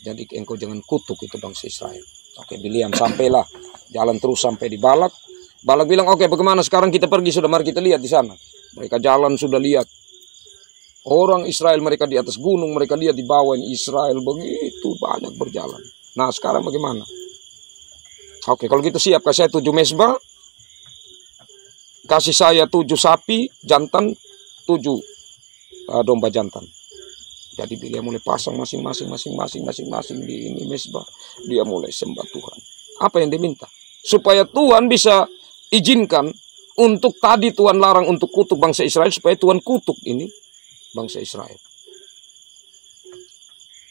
Jadi engkau jangan kutuk itu bangsa Israel. Oke, Bileam sampailah. Jalan terus sampai di Balak. Balak bilang, oke bagaimana sekarang kita pergi, sudah mari kita lihat di sana. Mereka jalan sudah lihat. Orang Israel mereka di atas gunung, mereka lihat di bawah Israel begitu banyak berjalan. Nah sekarang bagaimana? Oke, kalau gitu siap, kasih saya 7 mesbah. Kasih saya 7 sapi jantan, 7 domba jantan. Jadi dia mulai pasang masing-masing di ini mesbah. Dia mulai sembah Tuhan. Apa yang diminta? Supaya Tuhan bisa izinkan untuk tadi Tuhan larang untuk kutuk bangsa Israel, supaya Tuhan kutuk ini bangsa Israel.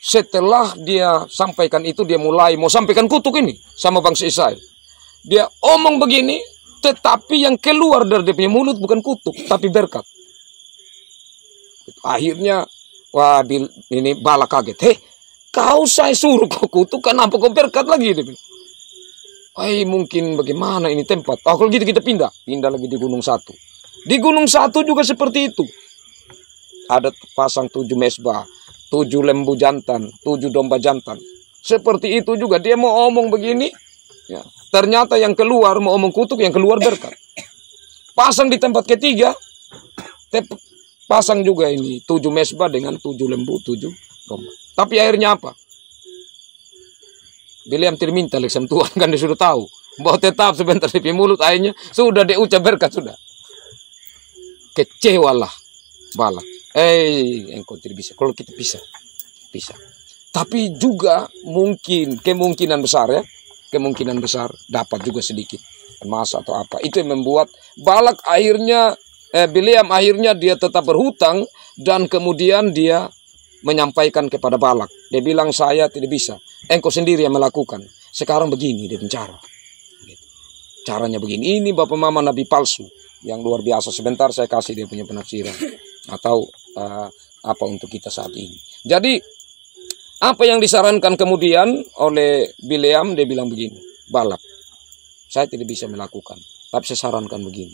Setelah dia sampaikan itu, dia mulai mau sampaikan kutuk ini sama bangsa Israel. Dia omong begini, tetapi yang keluar dari dia punya mulut bukan kutuk, tapi berkat. Akhirnya, wah ini Balak kaget. Hei, kau saya suruh kau kutuk, kenapa kau berkat lagi? Dia bilang. Mungkin bagaimana ini tempat. Kalau gitu kita pindah lagi di Gunung Satu. Di Gunung Satu juga seperti itu. Ada pasang 7 mesbah, 7 lembu jantan, 7 domba jantan. Seperti itu juga dia mau omong begini. Ya, ternyata yang keluar mau omong kutuk, yang keluar berkat. Pasang di tempat ketiga, pasang juga ini 7 mesbah dengan 7 lembu, 7 domba. Tapi akhirnya apa? Bileam tidak minta leksam Tuhan, kan dia sudah tahu bahwa tetap sebentar di mulut akhirnya sudah diucap berkat sudah. Kecewalah Balak. Engkau tidak bisa. Kalau kita bisa. Tapi juga kemungkinan besar ya. Kemungkinan besar dapat juga sedikit emas atau apa. Itu yang membuat Balak akhirnya, Bileam akhirnya dia tetap berhutang. Dan kemudian dia menyampaikan kepada Balak. Dia bilang, saya tidak bisa. Engkau sendiri yang melakukan. Sekarang begini dia bicara. Caranya begini. Ini bapak mama nabi palsu. Yang luar biasa. Sebentar saya kasih dia punya penafsiran. Atau apa untuk kita saat ini. Jadi apa yang disarankan kemudian oleh Bileam, dia bilang begini. Balak, saya tidak bisa melakukan. Tapi saya sarankan begini.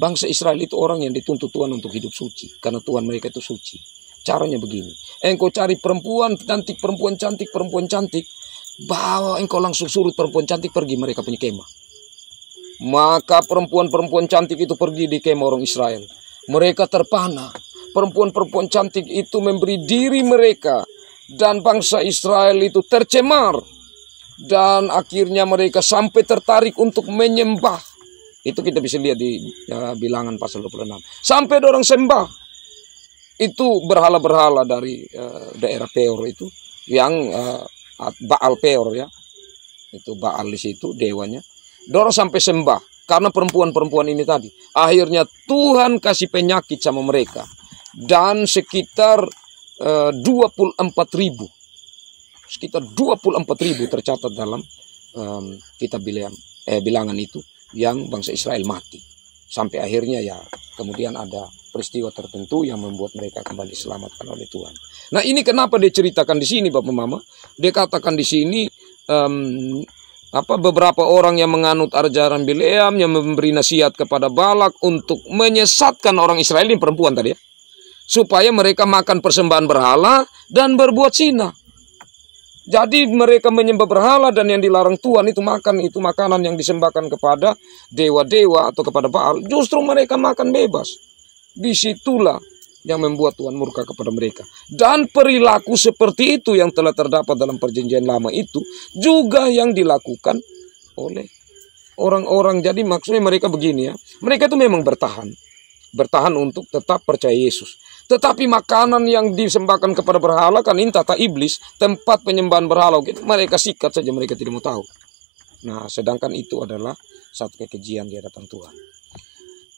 Bangsa Israel itu orang yang dituntut Tuhan untuk hidup suci. Karena Tuhan mereka itu suci. Caranya begini. Engkau cari perempuan cantik. Bawa engkau langsung suruh perempuan cantik pergi mereka punya kemah. Maka perempuan cantik itu pergi di kemah orang Israel. Mereka terpana. Perempuan cantik itu memberi diri mereka. Dan bangsa Israel itu tercemar. Dan akhirnya mereka sampai tertarik untuk menyembah. Itu kita bisa lihat di Bilangan pasal 26. Sampai ada orang sembah. Itu berhala-berhala dari daerah Peor itu. Yang Baal Peor ya. Itu Baal di situ dewanya. Dorong sampai sembah. Karena perempuan-perempuan ini tadi. Akhirnya Tuhan kasih penyakit sama mereka. Dan sekitar 24.000. Sekitar 24.000 tercatat dalam kitab Bilangan itu. Yang bangsa Israel mati. Sampai akhirnya ya kemudian ada peristiwa tertentu yang membuat mereka kembali diselamatkan oleh Tuhan. Nah ini kenapa dia ceritakan di sini Bapak Mama. Dia katakan di sini beberapa orang yang menganut ajaran Bileam yang memberi nasihat kepada Balak untuk menyesatkan orang Israel, ini perempuan tadi ya, supaya mereka makan persembahan berhala dan berbuat zina. Jadi mereka menyembah berhala dan yang dilarang Tuhan itu makan, itu makanan yang disembahkan kepada dewa-dewa atau kepada Baal. Justru mereka makan bebas. Disitulah yang membuat Tuhan murka kepada mereka. Dan perilaku seperti itu yang telah terdapat dalam perjanjian lama itu juga yang dilakukan oleh orang-orang. Jadi maksudnya mereka begini ya. Mereka itu memang bertahan. bertahan untuk tetap percaya Yesus. Tetapi makanan yang disembahkan kepada berhala kan ini tata iblis, tempat penyembahan berhala. Mereka sikat saja, mereka tidak mau tahu. Nah, sedangkan itu adalah satu kekejian di hadapan Tuhan.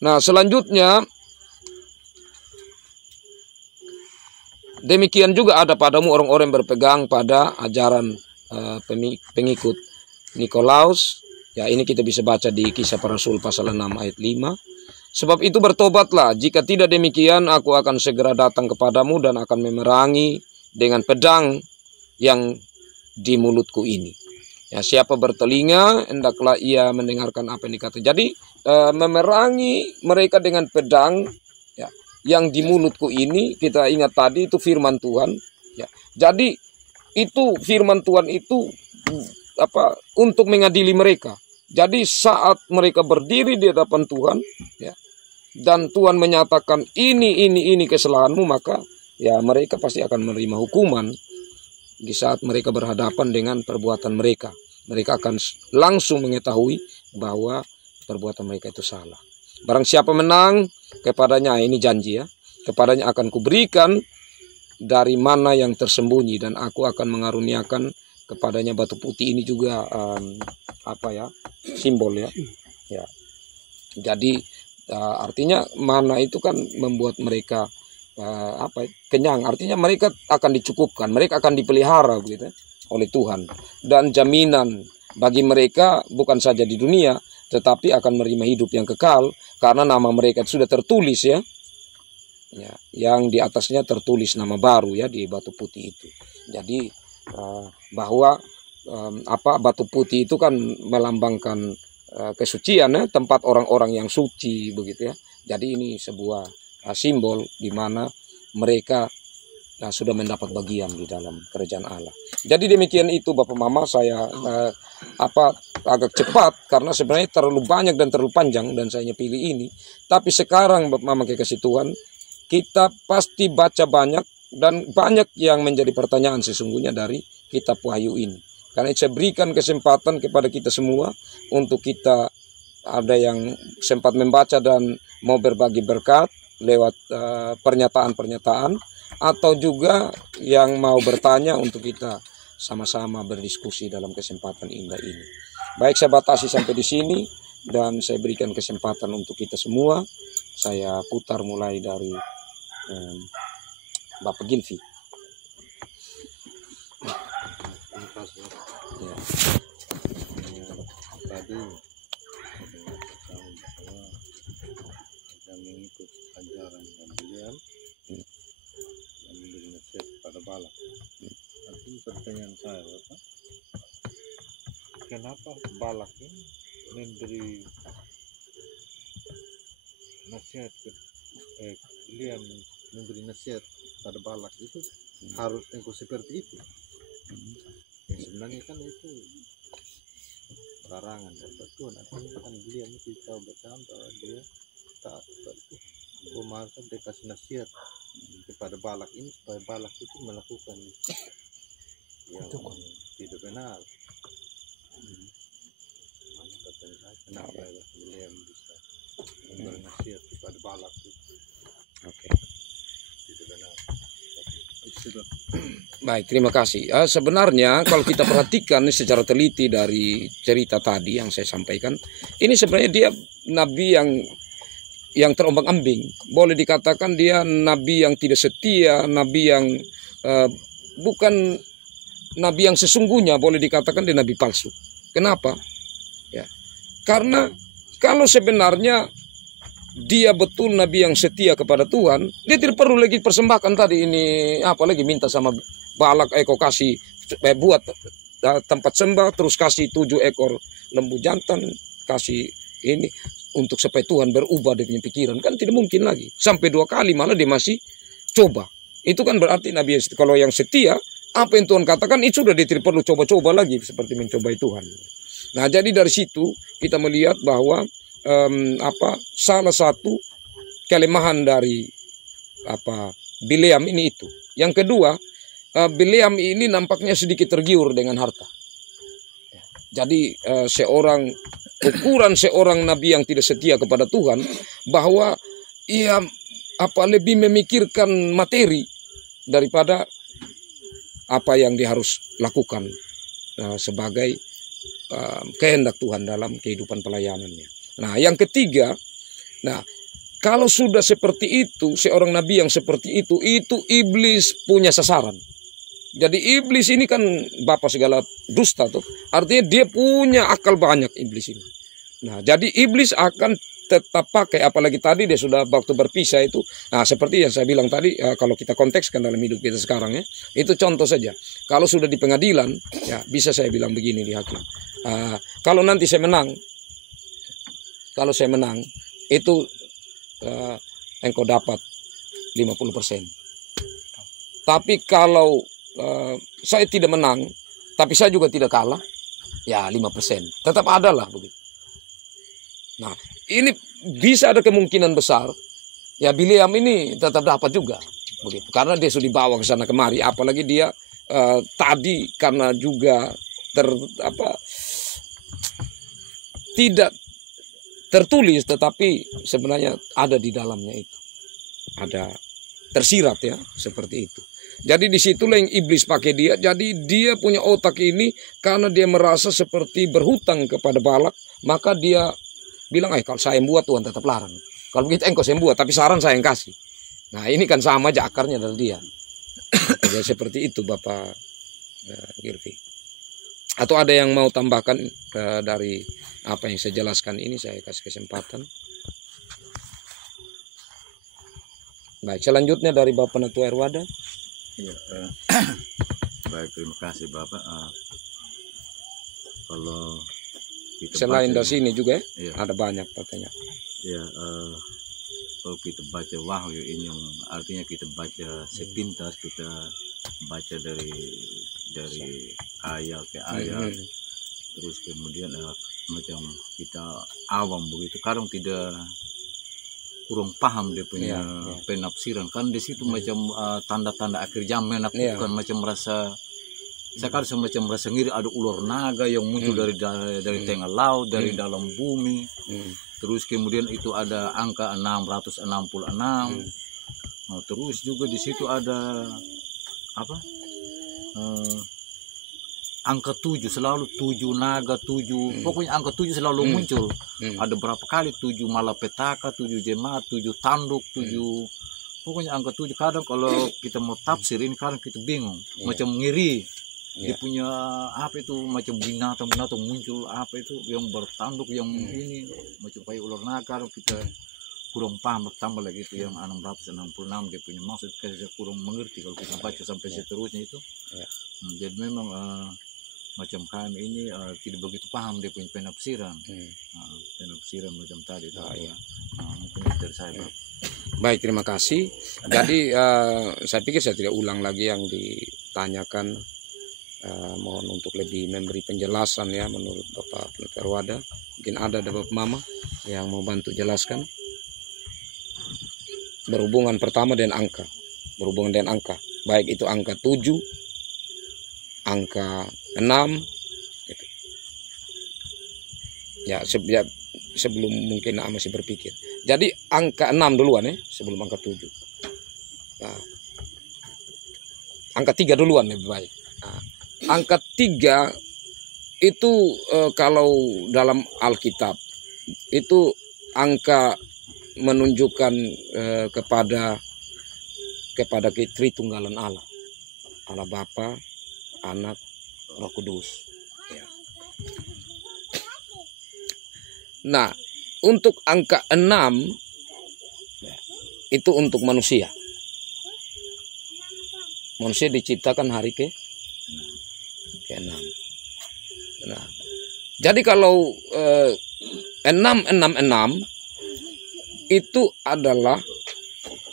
Nah, selanjutnya demikian juga ada padamu orang-orang yang berpegang pada ajaran pengikut Nikolaus. Ya, ini kita bisa baca di Kisah Para Rasul pasal 6 ayat 5. Sebab itu bertobatlah, jika tidak demikian aku akan segera datang kepadamu dan akan memerangi dengan pedang yang di mulutku ini. Ya, siapa bertelinga, hendaklah ia mendengarkan apa yang dikatakan. Jadi memerangi mereka dengan pedang ya, yang di mulutku ini, kita ingat tadi itu firman Tuhan. Ya. Jadi itu firman Tuhan itu untuk mengadili mereka. Jadi saat mereka berdiri di hadapan Tuhan, ya, dan Tuhan menyatakan ini kesalahanmu, maka ya mereka pasti akan menerima hukuman di saat mereka berhadapan dengan perbuatan mereka. Mereka akan langsung mengetahui bahwa perbuatan mereka itu salah. Barang siapa menang, kepadanya, ini janji ya, kepadanya akan kuberikan dari mana yang tersembunyi, dan aku akan mengaruniakan kepadanya batu putih. Ini juga simbol ya. Ya. Jadi artinya mana itu kan membuat mereka kenyang. Artinya mereka akan dicukupkan, mereka akan dipelihara begitu oleh Tuhan, dan jaminan bagi mereka bukan saja di dunia, tetapi akan menerima hidup yang kekal karena nama mereka sudah tertulis ya, yang di atasnya tertulis nama baru ya di batu putih itu. Jadi bahwa batu putih itu kan melambangkan kesucian ya, tempat orang-orang yang suci begitu ya. Jadi ini sebuah simbol di mana mereka sudah mendapat bagian di dalam kerajaan Allah. Jadi demikian itu Bapak Mama, saya agak cepat karena sebenarnya terlalu banyak dan terlalu panjang dan saya pilih ini. Tapi sekarang Bapak Mama kekasih Tuhan, kita pasti baca banyak dan banyak yang menjadi pertanyaan sesungguhnya dari kitab Wahyu ini. Karena saya berikan kesempatan kepada kita semua untuk kita ada yang sempat membaca dan mau berbagi berkat lewat pernyataan-pernyataan, atau juga yang mau bertanya untuk kita sama-sama berdiskusi dalam kesempatan indah ini. Baik, saya batasi sampai di sini dan saya berikan kesempatan untuk kita semua. Saya putar mulai dari Bapak Gilvi. Terima kasih. Ya. Tadi yang mengikut ajaran dan beliau yang memberi nasihat pada Balak. Nanti pertanyaan saya, Bapak, kenapa Balak ini memberi nasihat beliau memberi nasihat pada Balak itu harus engkau seperti itu? Yang sebenarnya kan itu larangan dari Tuhan. Artinya kan beliau itu tahu bersama bahwa dia tak itu maka dia kasih nasihat kepada Balak ini supaya Balak itu melakukan yang tidak benar. Kenapa beliau bisa memberi nasihat kepada Balak itu tidak benar? Baik, terima kasih. Sebenarnya kalau kita perhatikan secara teliti dari cerita tadi yang saya sampaikan, ini sebenarnya dia nabi yang terombang-ambing. Boleh dikatakan dia nabi yang tidak setia, nabi yang bukan nabi yang sesungguhnya, boleh dikatakan dia nabi palsu. Kenapa? Ya, karena kalau sebenarnya dia betul nabi yang setia kepada Tuhan, dia tidak perlu lagi persembahkan tadi ini, apalagi minta sama Balak, kasih buat tempat sembah, terus kasih 7 ekor lembu jantan, kasih ini untuk supaya Tuhan berubah dia punya pikiran. Kan tidak mungkin lagi. Sampai 2 kali malah dia masih coba. Itu kan berarti nabi kalau yang setia, apa yang Tuhan katakan itu sudah dia tidak perlu coba-coba lagi seperti mencobai Tuhan. Nah, jadi dari situ kita melihat bahwa salah satu kelemahan dari Bileam ini itu. Yang kedua, Bileam ini nampaknya sedikit tergiur dengan harta. Jadi ukuran seorang nabi yang tidak setia kepada Tuhan, bahwa ia lebih memikirkan materi daripada apa yang dia harus lakukan sebagai kehendak Tuhan dalam kehidupan pelayanannya. Nah, yang ketiga, kalau sudah seperti itu, seorang nabi yang seperti itu iblis punya sasaran. Jadi iblis ini kan bapa segala dusta tuh. Artinya dia punya akal banyak iblis ini. Nah, jadi iblis akan tetap pakai, apalagi tadi dia sudah waktu berpisah itu. Nah, seperti yang saya bilang tadi, kalau kita kontekskan dalam hidup kita sekarang ya, itu contoh saja. Kalau sudah di pengadilan, ya bisa saya bilang begini di hakim. Kalau nanti saya menang, itu engkau dapat 50%. Tapi kalau saya tidak menang, tapi saya juga tidak kalah, ya 5%. Tetap ada lah begitu. Nah, ini bisa ada kemungkinan besar, ya Bileam ini tetap dapat juga, begitu. Karena dia sudah dibawa ke sana kemari, apalagi dia tadi karena juga tidak tertulis, tetapi sebenarnya ada di dalamnya itu, ada tersirat ya seperti itu. Jadi disitulah yang iblis pakai dia. Jadi dia punya otak ini karena dia merasa seperti berhutang kepada Balak, maka dia bilang, kalau saya yang buat Tuhan tetap larang. Kalau begitu engkau saya yang buat, tapi saran saya yang kasih. Nah ini kan sama aja akarnya dari dia. Jadi seperti itu Bapak Girvi. Atau ada yang mau tambahkan dari apa yang saya jelaskan ini, saya kasih kesempatan. Baik, selanjutnya dari Bapak Natua Erwada. Ya, baik, terima kasih Bapak. Kalau kita selain baca, dari sini juga ya, ada banyak pertanyaan. Ya, kalau kita baca Wahyu ini yang artinya kita baca sepintas, kita baca dari ayat ke ayat, terus kemudian macam kita awam begitu, kadang tidak kurang paham dia punya penafsiran, kan di situ macam tanda-tanda akhir zaman menakutkan, macam merasa sekarang semacam merasa ngiri, ada ular naga yang muncul dari tengah laut, dari dalam bumi. Terus kemudian itu ada angka 666. Nah, terus juga di situ ada apa? Angka 7, selalu 7 naga, 7. Pokoknya angka 7 selalu muncul. Ada berapa kali 7 malapetaka, 7 jemaat, 7 tanduk, 7. Pokoknya angka 7. Kadang kalau kita mau tafsir ini kadang kita bingung, macam ngiri. Dia punya apa itu, macam binatang muncul apa itu yang bertanduk, yang ini macam kayak ular naga. Kita kurang paham, bertambah lagi itu yang 666 dia punya maksud, saya kurang mengerti kalau kita baca sampai seterusnya itu. Jadi memang macam kami ini tidak begitu paham dia punya penafsiran. Penafsiran macam tadi. Mungkin itu dari saya. Baik, terima kasih. Jadi saya pikir saya tidak ulang lagi yang ditanyakan. Mohon untuk lebih memberi penjelasan ya menurut Bapak Erwada. Mungkin ada Bapak Mama yang mau bantu jelaskan berhubungan pertama dengan angka, baik itu angka 7, angka 6 gitu. Ya sebelum mungkin masih berpikir. Jadi angka 6 duluan ya sebelum angka 7. Nah, angka 3 duluan lebih baik. Angka 3 itu kalau dalam Alkitab itu angka menunjukkan kepada Tritunggalan Allah, Allah Bapa, Anak, Roh Kudus. Ya. Nah, untuk angka 6 itu untuk manusia. Manusia diciptakan hari ke-6. Nah, jadi kalau 666 itu adalah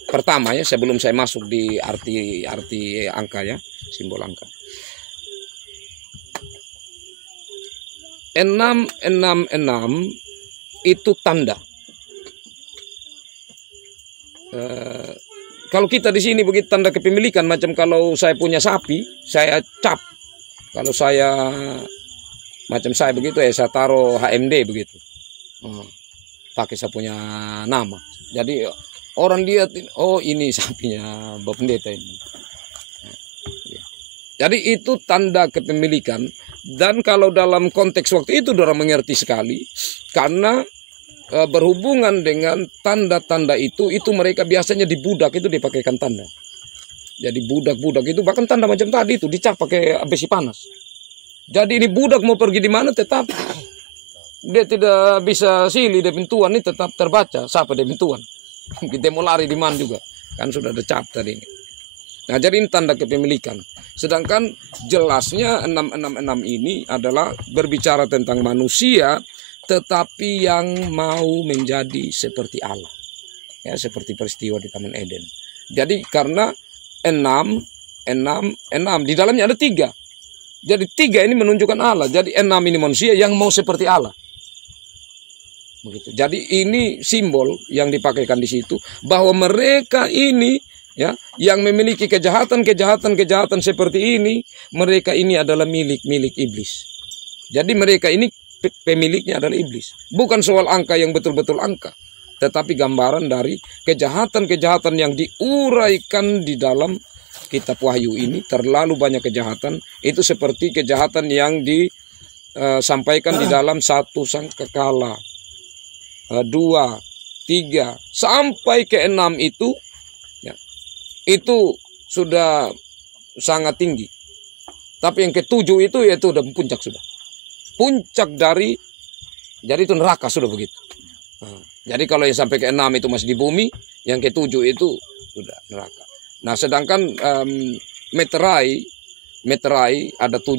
pertama ya, sebelum saya masuk di arti angka ya, simbol angka. 666 itu tanda. Kalau kita di sini begitu tanda kepemilikan, macam kalau saya punya sapi, saya cap. Kalau saya macam saya begitu ya, saya taruh HMD begitu. Pakai saya punya nama. Jadi Orang lihat, oh ini sapinya Bapak Pendeta ini. Jadi itu tanda kepemilikan. Dan kalau dalam konteks waktu itu orang mengerti sekali. Karena berhubungan dengan tanda-tanda itu mereka biasanya di budak itu dipakaikan tanda. Jadi budak-budak itu bahkan tanda macam tadi itu dicap pakai besi panas. Jadi ini budak mau pergi di mana tetap dia tidak bisa silih, dia pintuan ini tetap terbaca siapa dia pintuan. Kita mau lari di mana juga kan sudah ada cap tadi ini. Nah jadi ini tanda kepemilikan. Sedangkan jelasnya 666 ini adalah berbicara tentang manusia tetapi yang mau menjadi seperti Allah. Ya seperti peristiwa di Taman Eden. Jadi karena 6 di dalamnya ada 3. Jadi 3 ini menunjukkan Allah. Jadi 6 ini manusia yang mau seperti Allah. Begitu. Jadi ini simbol yang dipakaikan di situ bahwa mereka ini ya yang memiliki kejahatan seperti ini, mereka ini adalah milik iblis. Jadi mereka ini pemiliknya adalah iblis. Bukan soal angka yang betul-betul angka, tetapi gambaran dari kejahatan-kejahatan yang diuraikan di dalam kitab Wahyu ini. Terlalu banyak kejahatan. Itu seperti kejahatan yang disampaikan di dalam 1 Sangkakala, 2, 3 sampai ke 6 itu ya, itu sudah sangat tinggi. Tapi yang ke-7 itu yaitu udah puncak sudah. Puncak dari jadi itu neraka sudah begitu. Nah, jadi kalau yang sampai ke-6 itu masih di bumi, yang ke-7 itu sudah neraka. Nah, sedangkan meterai ada 7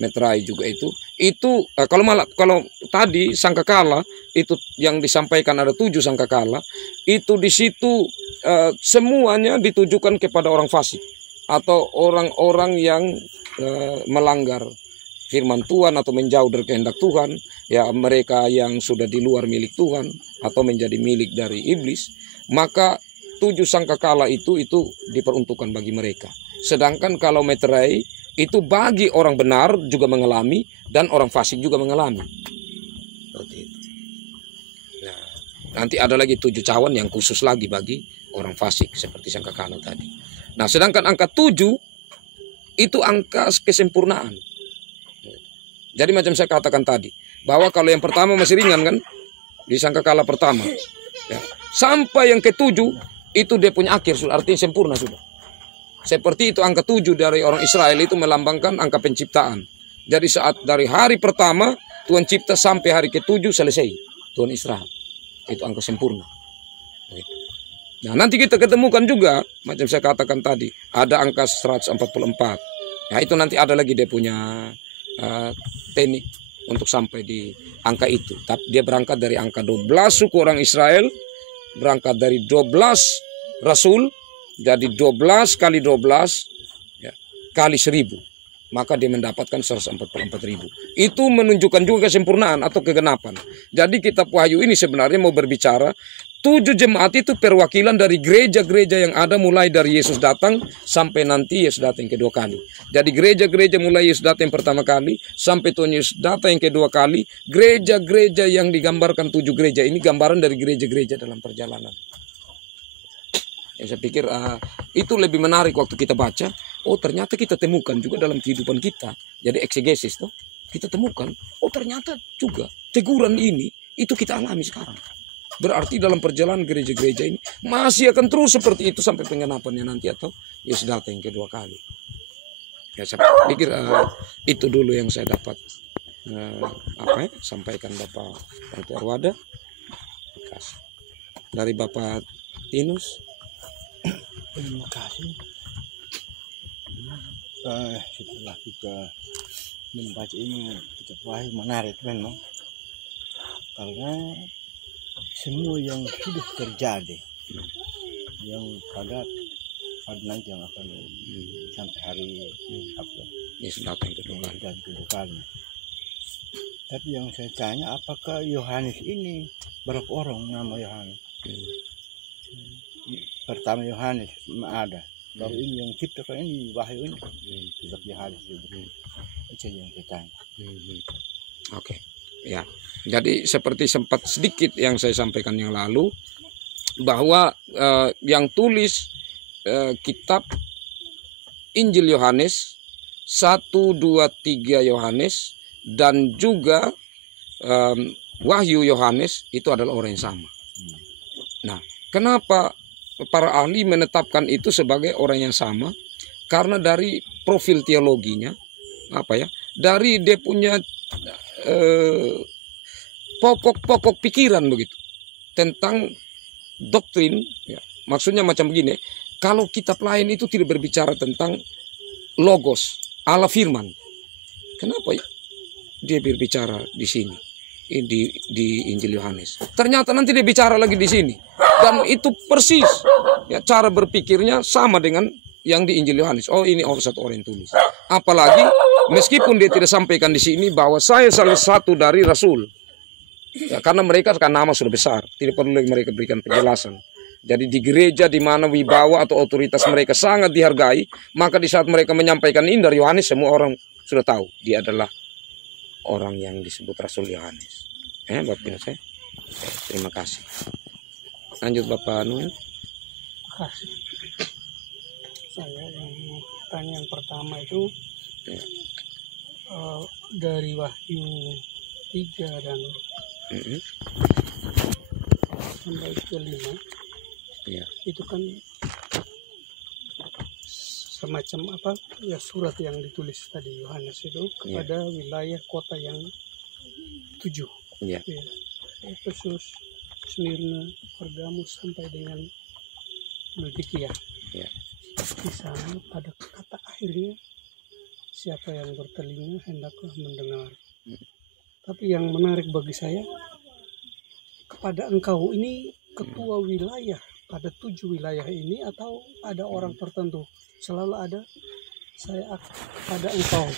meterai juga itu kalau tadi sangkakala itu yang disampaikan ada 7 sangkakala itu di situ semuanya ditujukan kepada orang fasik atau orang-orang yang melanggar firman Tuhan atau menjauh dari kehendak Tuhan, ya mereka yang sudah di luar milik Tuhan atau menjadi milik dari iblis, maka 7 sangkakala itu diperuntukkan bagi mereka. Sedangkan kalau meterai itu bagi orang benar juga mengalami dan orang fasik juga mengalami. Seperti itu. Nah, nanti ada lagi 7 cawan yang khusus lagi bagi orang fasik seperti sangkakala tadi. Nah, sedangkan angka 7 itu angka kesempurnaan. Jadi macam saya katakan tadi, bahwa kalau yang pertama masih ringan kan, di sangkakala pertama, ya, sampai yang ke-7 itu dia punya akhir, artinya sempurna sudah. Seperti itu angka 7 dari orang Israel itu melambangkan angka penciptaan. Jadi saat dari hari pertama Tuhan cipta sampai hari ke-7 selesai Tuhan Israel. Itu angka sempurna. Nah nanti kita ketemukan juga, macam saya katakan tadi, ada angka 144. Ya itu nanti ada lagi dia punya teknik untuk sampai di angka itu. Tapi dia berangkat dari angka 12 suku orang Israel, berangkat dari 12 rasul, jadi 12 kali 12 ya, kali 1000. Maka dia mendapatkan 144.000. Itu menunjukkan juga kesempurnaan atau kegenapan. Jadi kitab Wahyu ini sebenarnya mau berbicara 7 jemaat itu perwakilan dari gereja-gereja yang ada mulai dari Yesus datang sampai nanti Yesus datang yang kedua kali. Jadi gereja-gereja mulai Yesus datang yang pertama kali sampai Tuhan Yesus datang yang kedua kali. Gereja-gereja yang digambarkan 7 gereja ini gambaran dari gereja-gereja dalam perjalanan. Saya pikir itu lebih menarik waktu kita baca. Oh ternyata kita temukan juga dalam kehidupan kita. Jadi eksegesis tuh kita temukan. Oh ternyata juga teguran ini itu kita alami sekarang. Berarti dalam perjalanan gereja-gereja ini masih akan terus seperti itu sampai penggenapannya nanti atau Yesus datang yang kedua kali. Ya saya pikir itu dulu yang saya dapat sampaikan Bapak Ratu Arwada. Dari Bapak Tinus. Terima kasih. Setelah kita membaca ini kita Wahyu menarik memang karena semua yang sudah terjadi yang pada nanti yang akan sampai hari Yesus datang kedua kali. Tapi yang saya tanya apakah Yohanes ini berapa orang nama Yohanes? Pertama Yohanes ada, baru ini yang ciptakan ini Wahyu ini kitab Yohanes juga. Itu yang saya tanya. Oke, ya. Jadi seperti sempat sedikit yang saya sampaikan yang lalu, bahwa yang tulis kitab Injil Yohanes 1, 2, 3 Yohanes dan juga Wahyu Yohanes itu adalah orang yang sama. Nah, kenapa para ahli menetapkan itu sebagai orang yang sama? Karena dari profil teologinya, dari dia punya pokok-pokok pikiran begitu tentang doktrin. Ya, maksudnya macam begini, kalau kitab lain itu tidak berbicara tentang logos, Allah firman. Kenapa dia berbicara di sini? Di Injil Yohanes. Ternyata nanti dia bicara lagi di sini. Dan itu persis ya, cara berpikirnya sama dengan yang di Injil Yohanes. Oh, ini satu orang yang tulis. Apalagi meskipun dia tidak sampaikan di sini bahwa saya salah satu dari rasul. Ya, karena mereka kan nama sudah besar, tidak perlu lagi mereka berikan penjelasan. Jadi di gereja di mana wibawa atau otoritas mereka sangat dihargai, maka di saat mereka menyampaikan ini dari Yohanes, semua orang sudah tahu dia adalah orang yang disebut Rasul Yohanes. Bapak saya. Terima kasih. Lanjut Bapak Anu. Terima kasih. Saya yang tanya yang pertama itu dari Wahyu 3 dan sampai ke 5. Itu kan semacam surat yang ditulis tadi Yohanes itu kepada wilayah kota yang 7. Efesus, Smyrna, Pergamus sampai dengan Laodikia. Di sana pada kata akhirnya, siapa yang bertelinga hendaklah mendengar. Tapi yang menarik bagi saya, kepada engkau ini ketua wilayah pada 7 wilayah ini atau ada orang tertentu? Selalu ada saya kepada engkau.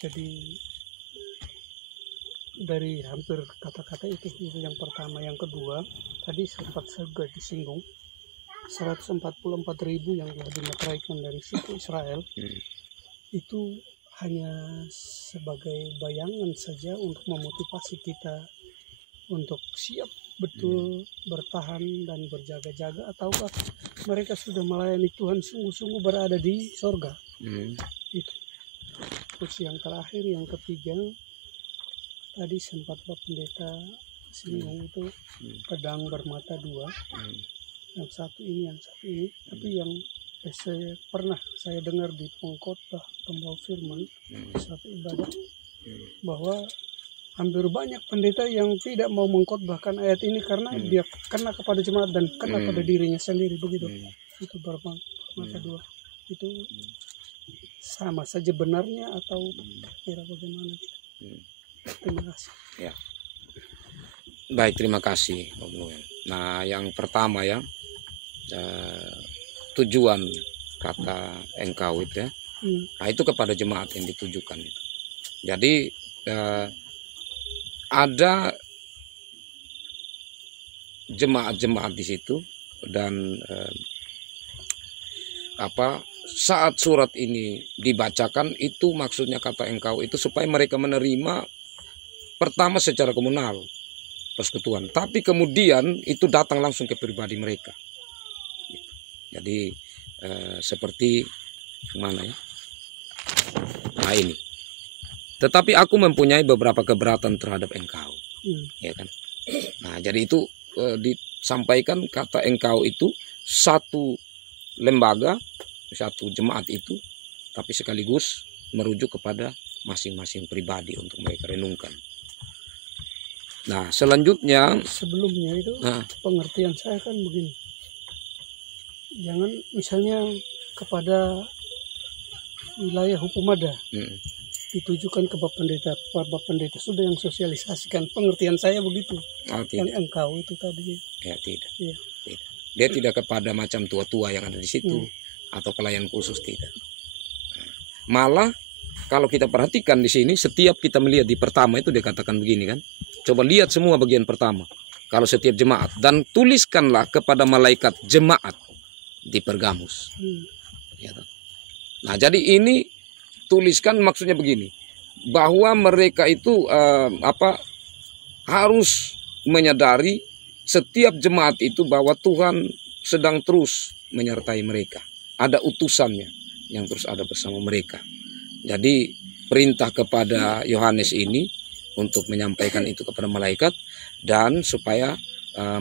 Jadi dari hampir kata-kata itu yang pertama. Yang kedua, tadi sempat juga disinggung 144.000 yang telah dimeteraikan dari suku Israel. Itu hanya sebagai bayangan saja untuk memotivasi kita untuk siap betul bertahan dan berjaga-jaga, ataukah mereka sudah melayani Tuhan sungguh-sungguh berada di sorga? Itu. Terus yang terakhir, yang ketiga, tadi sempat Pak Pendeta singgung itu pedang bermata 2, yang satu ini, tapi yang saya dengar di pengkhotbah pembawa firman satu ibadah bahwa hampir banyak pendeta yang tidak mau mengkhotbahkan ayat ini karena dia kena kepada jemaat dan kena pada dirinya sendiri begitu. Itu bermata 2 itu sama saja benarnya atau kira bagaimana? Terima kasih. Ya. Baik, terima kasih Om Noel. Nah, yang pertama ya, tujuan kata engkau itu ya, nah itu kepada jemaat yang ditujukan itu. Jadi ada jemaat-jemaat di situ dan saat surat ini dibacakan itu maksudnya kata engkau itu supaya mereka menerima pertama secara komunal persekutuan, tapi kemudian itu datang langsung ke pribadi mereka. Jadi seperti mana ya? Nah ini. Tetapi aku mempunyai beberapa keberatan terhadap engkau, ya kan? Nah jadi itu disampaikan kata engkau itu satu lembaga, satu jemaat itu, tapi sekaligus merujuk kepada masing-masing pribadi untuk mereka renungkan. Nah selanjutnya sebelumnya itu pengertian saya kan begini, jangan misalnya kepada wilayah hukum ada ditujukan ke Bapak Pendeta sudah yang sosialisasikan, pengertian saya begitu. Yang engkau itu tadi ya tidak. Dia tidak kepada macam tua-tua yang ada di situ atau pelayan khusus, tidak. Malah kalau kita perhatikan di sini, setiap kita melihat di pertama itu dia katakan begini kan. Coba lihat semua bagian pertama. Kalau setiap jemaat, dan tuliskanlah kepada malaikat jemaat di Pergamus. Nah, jadi ini tuliskan maksudnya begini, bahwa mereka itu harus menyadari setiap jemaat itu bahwa Tuhan sedang terus menyertai mereka. Ada utusannya yang terus ada bersama mereka. Jadi perintah kepada Yohanes ini untuk menyampaikan itu kepada malaikat, dan supaya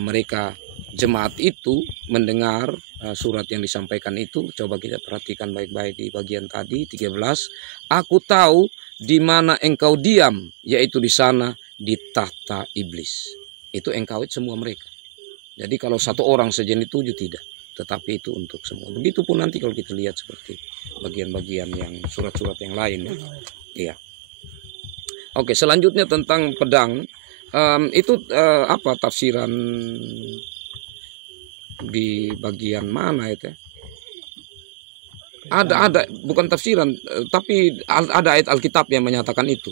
mereka jemaat itu mendengar surat yang disampaikan itu. Coba kita perhatikan baik-baik di bagian tadi 13. Aku tahu di mana engkau diam, yaitu di sana di tahta iblis. Itu engkau itu semua mereka. Jadi kalau satu orang saja yang dituju tidak, tetapi itu untuk semua. Begitupun nanti kalau kita lihat seperti bagian-bagian yang surat-surat yang lain. Ya. Iya. Oke, selanjutnya tentang pedang. Itu apa tafsiran di bagian mana itu? Ada bukan tafsiran, tapi ada ayat Alkitab yang menyatakan itu.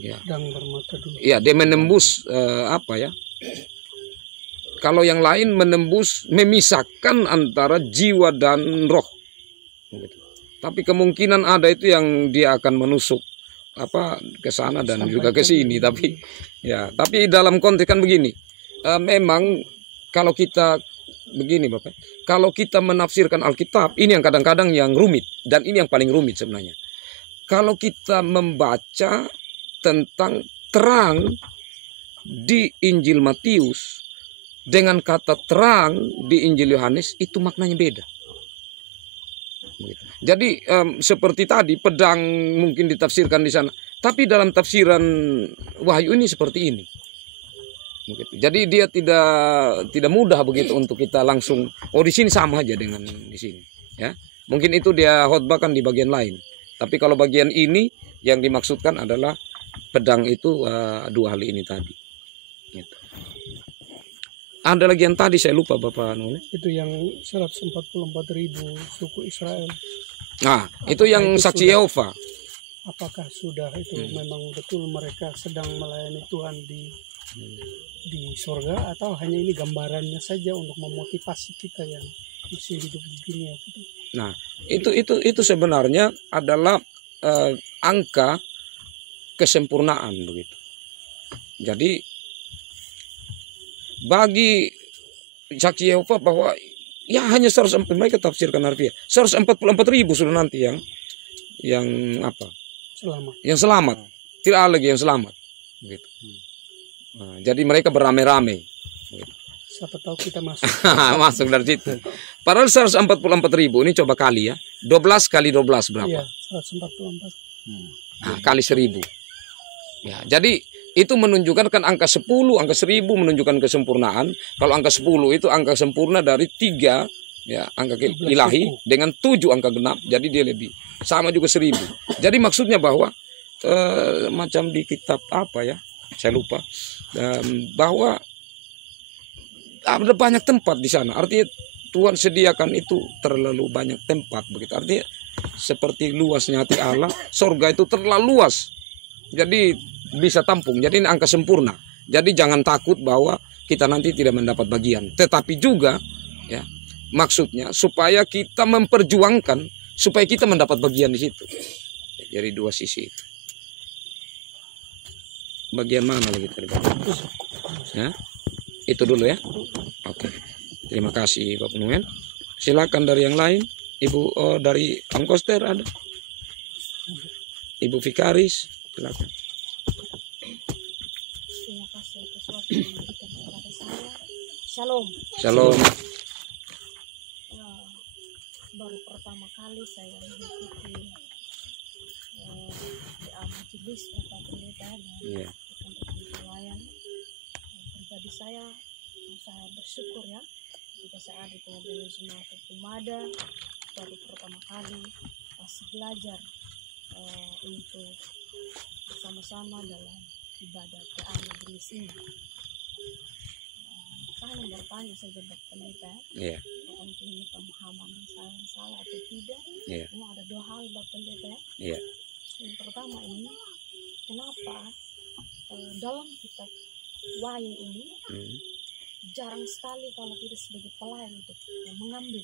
Ya. Pedang bermata dua. Ya, dia menembus apa ya? Kalau yang lain menembus, memisahkan antara jiwa dan roh. Gitu. Tapi kemungkinan ada itu yang dia akan menusuk apa ke sana dan sampai juga ke sini. Tapi dalam konteks kan begini. Memang kalau kita begini Bapak, kalau kita menafsirkan Alkitab, ini yang kadang-kadang yang rumit, dan ini yang paling rumit sebenarnya. Kalau kita membaca tentang terang di Injil Matius dengan kata terang di Injil Yohanes, itu maknanya beda. Jadi seperti tadi pedang mungkin ditafsirkan di sana, tapi dalam tafsiran Wahyu ini seperti ini. Jadi dia tidak mudah begitu untuk kita langsung di sini sama aja dengan di sini. Ya, mungkin itu dia khotbahkan di bagian lain. Tapi kalau bagian ini yang dimaksudkan adalah pedang itu dua hal ini tadi. Gitu. Ada lagi yang tadi saya lupa Bapak Nune. Itu yang 144.000 suku Israel. Nah, itu yang itu saksi Yehova. Apakah sudah itu memang betul mereka sedang melayani Tuhan di surga, atau hanya ini gambarannya saja untuk memotivasi kita yang masih hidup di dunia gitu? Nah, itu sebenarnya adalah angka kesempurnaan begitu. Jadi bagi saksi Yehova bahwa ya hanya 140, mereka tafsirkan harfiah 144.000 sudah nanti yang apa? Selamat. Yang selamat. Tidak ada lagi yang selamat. Gitu. Nah, jadi mereka beramai-ramai. Gitu. Siapa tahu kita masuk. Masuk dari situ. Padahal 144.000 ini coba kali ya. 12 kali 12 berapa? Iya, 144. Nah, kali 1.000. Ya, jadi itu menunjukkan kan angka 10, angka 1.000 menunjukkan kesempurnaan. Kalau angka 10 itu angka sempurna dari 3 ya, angka ilahi dengan 7 angka genap. Jadi dia lebih sama juga 1.000. Jadi maksudnya bahwa macam di kitab apa ya? Saya lupa. Bahwa ada banyak tempat di sana. Artinya Tuhan sediakan itu terlalu banyak tempat begitu. Artinya seperti luasnya hati Allah, sorga itu terlalu luas. Jadi bisa tampung. Jadi ini angka sempurna. Jadi jangan takut bahwa kita nanti tidak mendapat bagian. Tetapi juga ya, maksudnya supaya kita memperjuangkan supaya kita mendapat bagian di situ. Jadi dua sisi itu. Bagian mana lagi tadi? Ya, itu dulu ya. Oke. Terima kasih Bapak Nuen. Silakan dari yang lain. Ibu dari Angkoster ada. Ibu Vikaris, silakan. Terima kasih atas waktu yang diberikan kepada saya. Shalom. Shalom. Baru pertama kali saya mengikuti majelis Bapak Pendeta dan rekan-rekan pelayan. Pribadi saya bersyukur ya, jika saya ada di tengah-tengah jemaat Pemada baru pertama kali masih belajar untuk bersama-sama dalam ibadah PA Majelis ini. Saya ingin bertanya saja Bapak Pendeta, untuk ini pemahaman saya salah atau tidak. Ini ada dua hal Bapak Pendeta. Yang pertama ini, kenapa dalam kitab Wahyu ini jarang sekali kalau tidak sebagai pelayan untuk mengambil,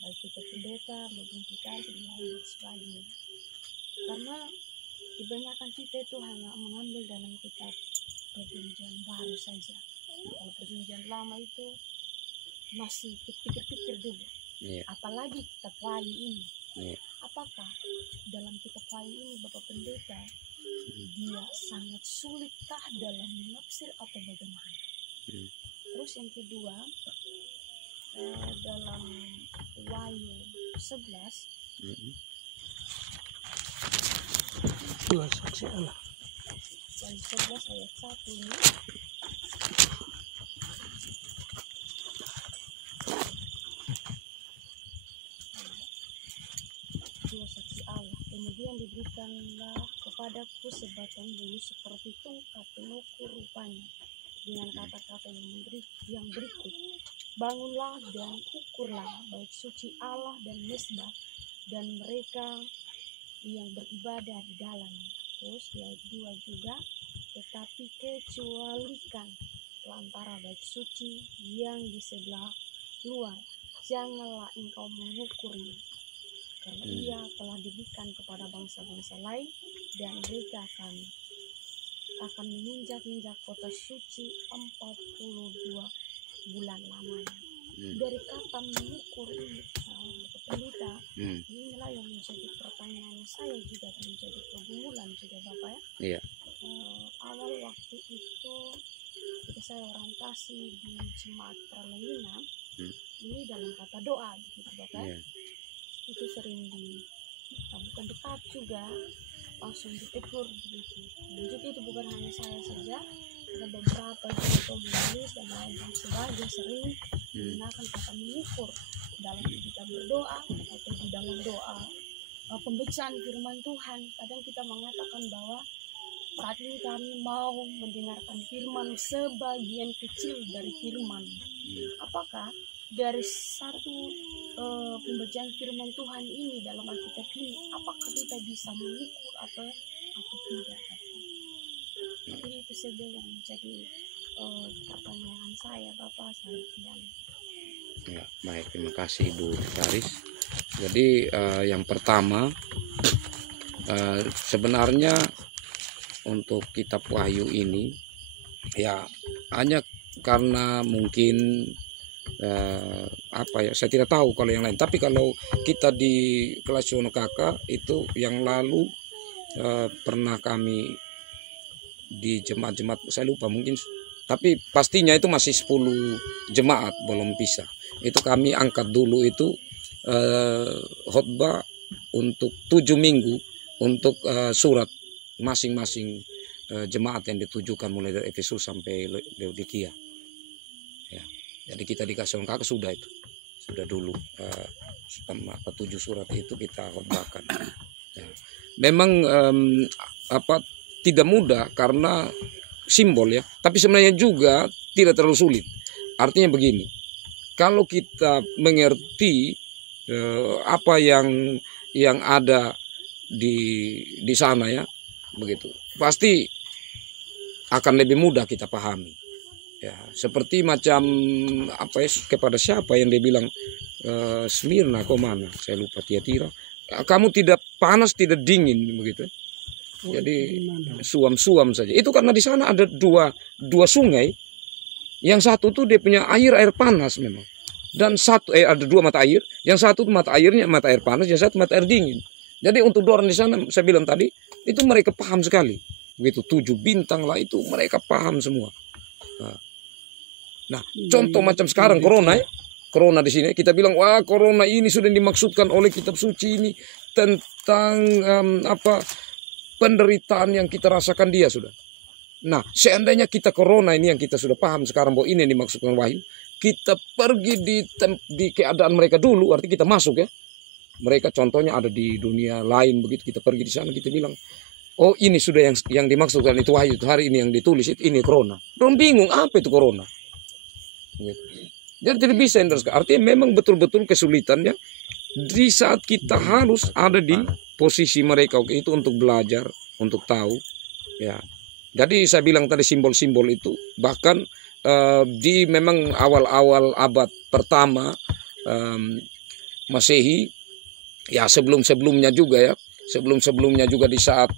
baik itu pendeta maupun kita dan sebagainya. Karena kebanyakan kita itu hanya mengambil dalam kitab perjanjian baru saja. Kalau perjanjian lama itu masih pikir-pikir dulu. Apalagi kitab Wahyu ini. Apakah dalam kitab Wahyu ini Bapak Pendeta dia sangat sulitkah dalam menafsir atau bagaimana? Terus yang kedua, dalam Wahyu 11 Dua saksi Allah. Wahyu 11 ayat 1 ini dua saksi Allah. Kemudian diberikanlah kepadaku sebatang bulu seperti tongkat pengukur rupanya, dengan kata-kata yang berikut, bangunlah dan ukurlah bait suci Allah dan mesbah dan mereka yang beribadah di dalamnya. Terus di ayat 2 juga, tetapi kecualikan antara bait suci yang di sebelah luar, janganlah engkau mengukurnya, karena ia telah diberikan kepada bangsa-bangsa lain dan mereka akan menginjak-injak kota suci 42 bulan lamanya. Dari kata mengukur ini, Pendeta, inilah yang menjadi pertanyaan saya juga dan menjadi pergumulan juga Bapak ya. Awal waktu itu ketika saya orientasi di Jemaat Perlengina, ini dalam kata doa gitu Bapak, itu sering bukan dekat juga, langsung ditegur begitu. Dan juga itu bukan hanya saya saja, ada beberapa penulis dan lain sebagainya sering menggunakan kata mengukur dalam kita berdoa atau di dalam doa pembacaan firman Tuhan. Kadang kita mengatakan bahwa saat ini kami mau mendengarkan firman, sebagian kecil dari firman. Apakah dari satu pembacaan firman Tuhan ini dalam Alkitab ini, apakah kita bisa mengukur atau tidak? Jadi itu saja yang menjadi pertanyaan saya Bapak. Saya kembali. Ya, baik, terima kasih Ibu Karis. Jadi yang pertama, sebenarnya untuk kitab Wahyu ini ya hanya karena mungkin saya tidak tahu kalau yang lain, tapi kalau kita di kelas Yono Kakak itu yang lalu pernah kami di jemaat-jemaat, saya lupa mungkin, tapi pastinya itu masih 10 jemaat belum pisah. Itu kami angkat dulu itu khotbah untuk 7 minggu untuk surat masing-masing jemaat yang ditujukan mulai dari Efesus sampai Laodikia. Ya, jadi kita di Kasuan Kakak sudah itu, sudah dulu 7 surat itu kita khotbahkan. Ya. Memang tidak mudah karena simbol ya, tapi sebenarnya juga tidak terlalu sulit. Artinya begini, kalau kita mengerti apa yang ada di sana ya, begitu, pasti akan lebih mudah kita pahami. Ya, seperti macam kepada siapa yang dia bilang Smyrna, kok mana? Saya lupa, Tiatira. Kamu tidak panas, tidak dingin begitu. Jadi suam-suam saja. Itu karena di sana ada dua sungai. Yang satu tuh dia punya air panas memang. Dan satu ada 2 mata air. Yang satu mata airnya mata air panas, yang satu mata air dingin. Jadi untuk orang di sana, saya bilang tadi, itu mereka paham sekali. Begitu 7 bintang lah itu mereka paham semua. Nah, contoh macam sekarang corona ya. Corona di sini kita bilang, wah corona ini sudah dimaksudkan oleh kitab suci ini tentang penderitaan yang kita rasakan dia sudah. Nah, seandainya kita corona ini yang kita sudah paham sekarang bahwa ini yang dimaksudkan Wahyu, kita pergi di keadaan mereka dulu, arti kita masuk ya. Mereka contohnya ada di dunia lain begitu, kita pergi di sana kita bilang, oh ini sudah yang dimaksudkan itu Wahyu, itu hari ini yang ditulis itu ini corona. Belum bingung apa itu corona. Gitu. Jadi tidak bisa artinya memang betul-betul kesulitannya di saat kita harus ada di posisi mereka itu untuk belajar, untuk tahu ya. Jadi saya bilang tadi simbol-simbol itu bahkan di memang awal-awal abad pertama Masehi ya, sebelum-sebelumnya juga ya, sebelum-sebelumnya juga di saat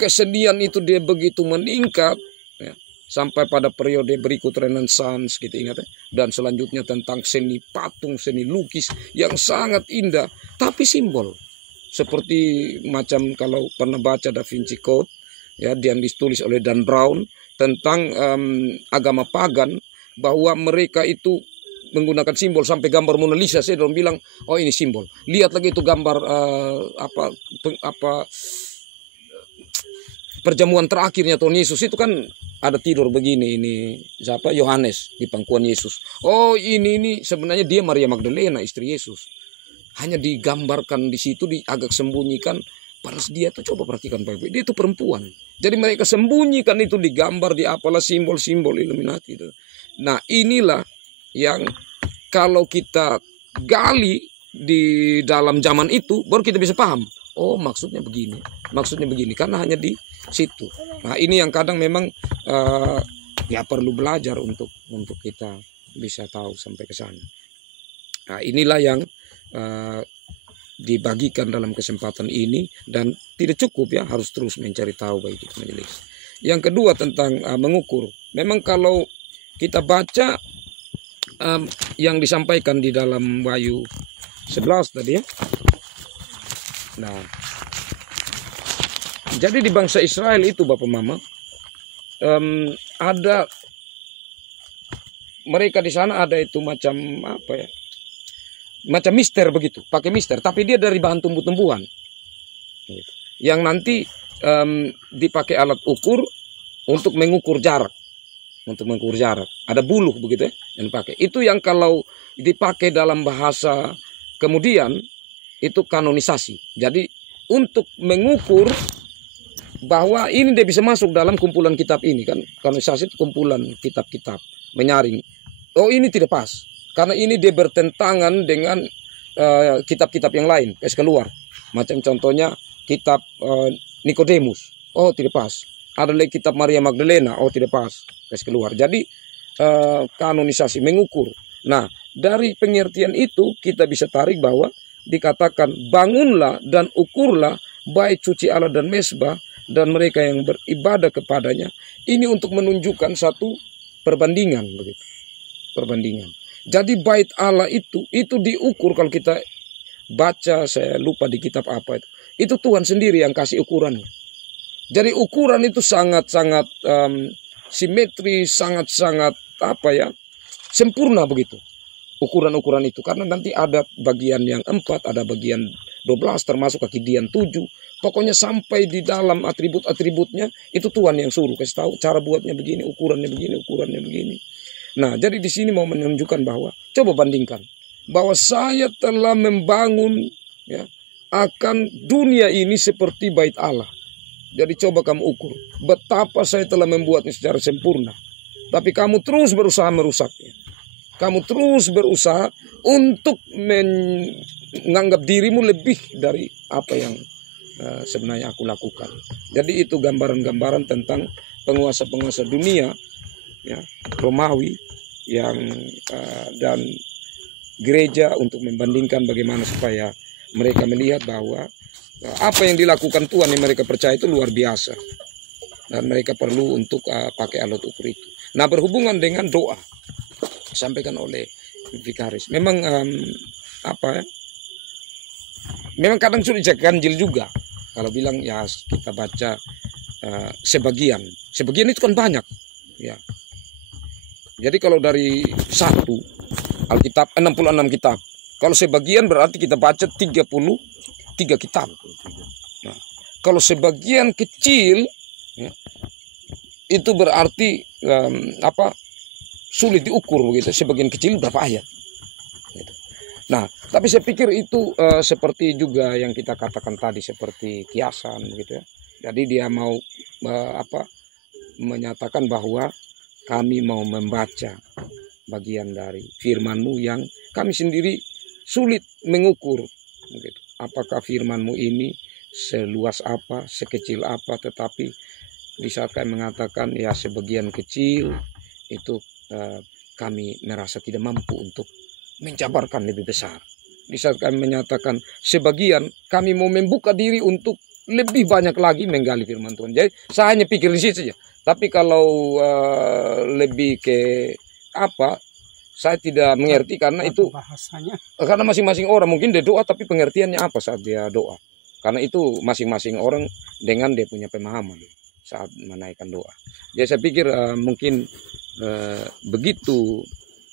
kesenian itu dia begitu meningkat, ya, sampai pada periode berikut Renaissance, gitu ingat ya. Dan selanjutnya tentang seni patung, seni lukis yang sangat indah, tapi simbol. Seperti macam kalau pernah baca Da Vinci Code, ya, yang ditulis oleh Dan Brown tentang agama pagan, bahwa mereka itu menggunakan simbol sampai gambar Mona Lisa. Saya orang bilang, oh ini simbol. Lihat lagi itu gambar perjamuan terakhirnya Tuhan Yesus itu kan ada tidur begini, ini siapa? Yohanes di pangkuan Yesus. Oh ini sebenarnya dia Maria Magdalena, istri Yesus. Hanya digambarkan di situ, agak sembunyikan. Padahal dia tuh, coba perhatikan baik-baik, dia itu perempuan. Jadi mereka sembunyikan itu, digambar di apalah simbol-simbol Illuminati itu. Nah inilah yang kalau kita gali di dalam zaman itu, baru kita bisa paham. Oh maksudnya begini, karena hanya di situ. Nah ini yang kadang memang ya perlu belajar untuk kita bisa tahu sampai ke sana. Nah inilah yang dibagikan dalam kesempatan ini, dan tidak cukup ya, harus terus mencari tahu baik itu majelis. Yang kedua tentang mengukur. Memang kalau kita baca yang disampaikan di dalam Wahyu 11 tadi ya. Nah, jadi di bangsa Israel itu Bapak Mama, ada mereka di sana ada itu macam apa ya? Macam mister begitu, pakai mister, tapi dia dari bahan tumbuh-tumbuhan. Yang nanti dipakai alat ukur untuk mengukur jarak. Ada buluh begitu ya, yang dipakai. Itu yang kalau dipakai dalam bahasa kemudian itu kanonisasi. Jadi untuk mengukur bahwa ini dia bisa masuk dalam kumpulan kitab ini kan. Kanonisasi itu kumpulan kitab-kitab menyaring. Oh ini tidak pas. Karena ini dia bertentangan dengan kitab-kitab yang lain. Keluar. Macam contohnya kitab Nikodemus. Oh tidak pas. Ada lagi kitab Maria Magdalena. Oh tidak pas. Keluar. Jadi kanonisasi mengukur. Nah dari pengertian itu kita bisa tarik bahwa dikatakan bangunlah dan ukurlah bait suci Allah dan mesbah dan mereka yang beribadah kepadanya. Ini untuk menunjukkan satu perbandingan begitu. Perbandingan. Jadi bait Allah itu diukur, kalau kita baca, saya lupa di kitab apa itu. Itu Tuhan sendiri yang kasih ukurannya. Jadi ukuran itu sangat-sangat simetris, sangat-sangat apa ya, sempurna begitu. Ukuran-ukuran itu. Karena nanti ada bagian yang 4, ada bagian 12, termasuk Kekidian 7. Pokoknya sampai di dalam atribut-atributnya itu Tuhan yang suruh. Kasih tahu cara buatnya begini, ukurannya begini, ukurannya begini. Nah, jadi di sini mau menunjukkan bahwa, coba bandingkan, bahwa saya telah membangun ya, akan dunia ini seperti bait Allah. Jadi coba kamu ukur, betapa saya telah membuatnya secara sempurna. Tapi kamu terus berusaha merusaknya. Kamu terus berusaha untuk menganggap dirimu lebih dari apa yang sebenarnya aku lakukan. Jadi itu gambaran-gambaran tentang penguasa-penguasa dunia, ya, Romawi, yang dan gereja untuk membandingkan bagaimana supaya mereka melihat bahwa apa yang dilakukan Tuhan yang mereka percaya itu luar biasa dan mereka perlu untuk pakai alat ukur itu. Nah berhubungan dengan doa disampaikan oleh Vikaris, memang apa ya? Memang kadang sudah ganjil juga kalau bilang ya kita baca sebagian itu kan banyak ya. Jadi kalau dari 1 Alkitab 66 kitab. Kalau sebagian berarti kita baca 33 kitab. Nah, kalau sebagian kecil ya, itu berarti sulit diukur begitu. Sebagian kecil berapa ayat. Gitu. Nah, tapi saya pikir itu seperti juga yang kita katakan tadi, seperti kiasan begitu ya. Jadi dia mau menyatakan bahwa kami mau membaca bagian dari firman-Mu yang kami sendiri sulit mengukur. Begitu. Apakah firman-Mu ini seluas apa, sekecil apa, tetapi di saat kami mengatakan ya sebagian kecil itu kami merasa tidak mampu untuk menjabarkan lebih besar. Di saat kami menyatakan sebagian, kami mau membuka diri untuk lebih banyak lagi menggali firman Tuhan. Jadi saya hanya pikir di situ saja. Tapi kalau lebih ke apa, saya tidak mengerti karena itu bahasanya. Karena masing-masing orang mungkin dia doa, tapi pengertiannya apa saat dia doa. Karena itu masing-masing orang dengan dia punya pemahaman saat menaikkan doa. Jadi saya pikir mungkin begitu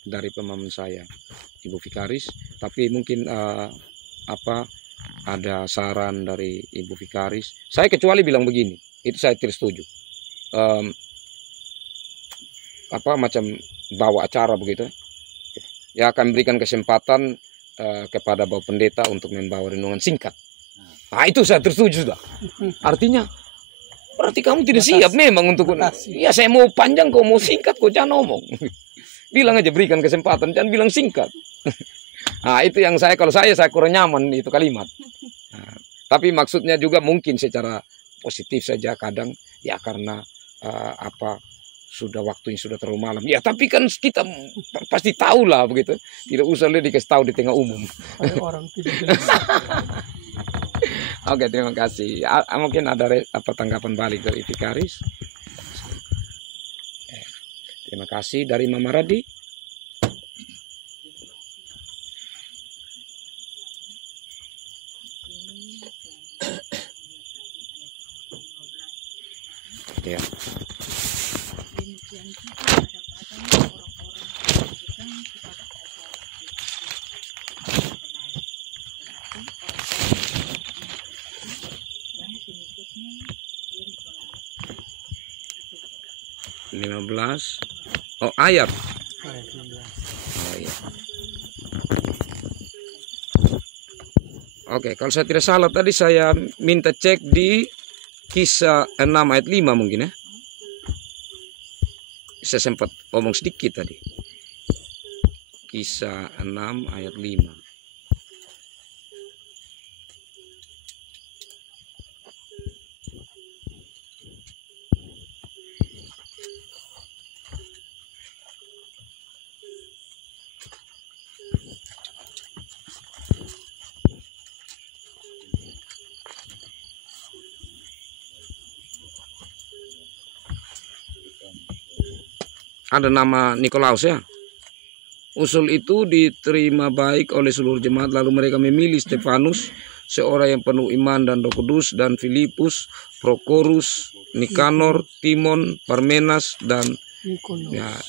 dari pemahaman saya, Ibu Vikaris. Tapi mungkin ada saran dari Ibu Vikaris. Saya kecuali bilang begini, itu saya tidak setuju. Macam bawa acara begitu, ya akan berikan kesempatan kepada Bapak Pendeta untuk membawa renungan singkat. Nah itu saya tersetuju sudah. Artinya berarti kamu tidak siap memang untuk. Ya saya mau panjang, kau mau singkat, kau jangan ngomong. Bilang aja, berikan kesempatan, jangan bilang singkat. Nah itu yang kalau saya kurang nyaman itu kalimat. Nah, tapi maksudnya juga mungkin secara positif saja kadang ya karena sudah waktunya sudah terlalu malam. Ya tapi kan kita pasti tahu lah begitu. Tidak usah dikasih tahu di tengah umum. Ada orang tidak jelas. Oke, terima kasih. Mungkin ada tanggapan balik dari Vikaris. Terima kasih dari Mama Radi. Ya. Demikian juga pada orang-orang yang berpegang kepada ajaran yang pengikutnya 15. Oh, ayat. Ayat 16. Oh, iya. Oke, kalau saya tidak salah tadi saya minta cek di Kisah 6 ayat 5 mungkin ya. Saya sempat ngomong sedikit tadi. Kisah 6 ayat 5. Ada nama Nikolaus ya. Usul itu diterima baik oleh seluruh jemaat, lalu mereka memilih Stefanus, seorang yang penuh iman dan Roh Kudus, dan Filipus, Prokorus, Nikanor, Timon, Parmenas, dan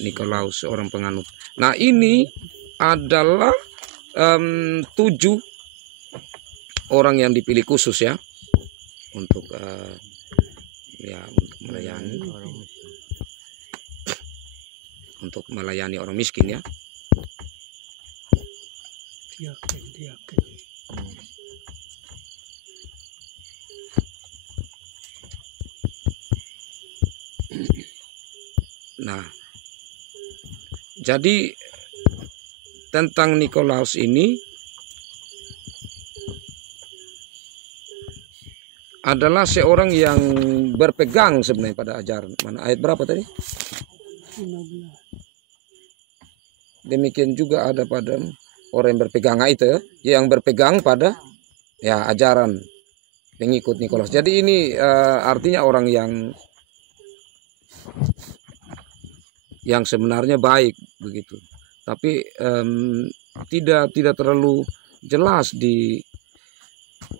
Nikolaus, seorang penganut. Nah ini adalah 7 orang yang dipilih khusus ya untuk melayani orang miskin ya. Diaken. Nah, jadi tentang Nikolaus ini adalah seorang yang berpegang sebenarnya pada ajaran. Mana ayat berapa tadi? 15. Demikian juga ada pada orang yang berpegang itu ya, yang berpegang pada ya ajaran pengikut Nikolaus. Jadi ini artinya orang yang sebenarnya baik begitu. Tapi tidak terlalu jelas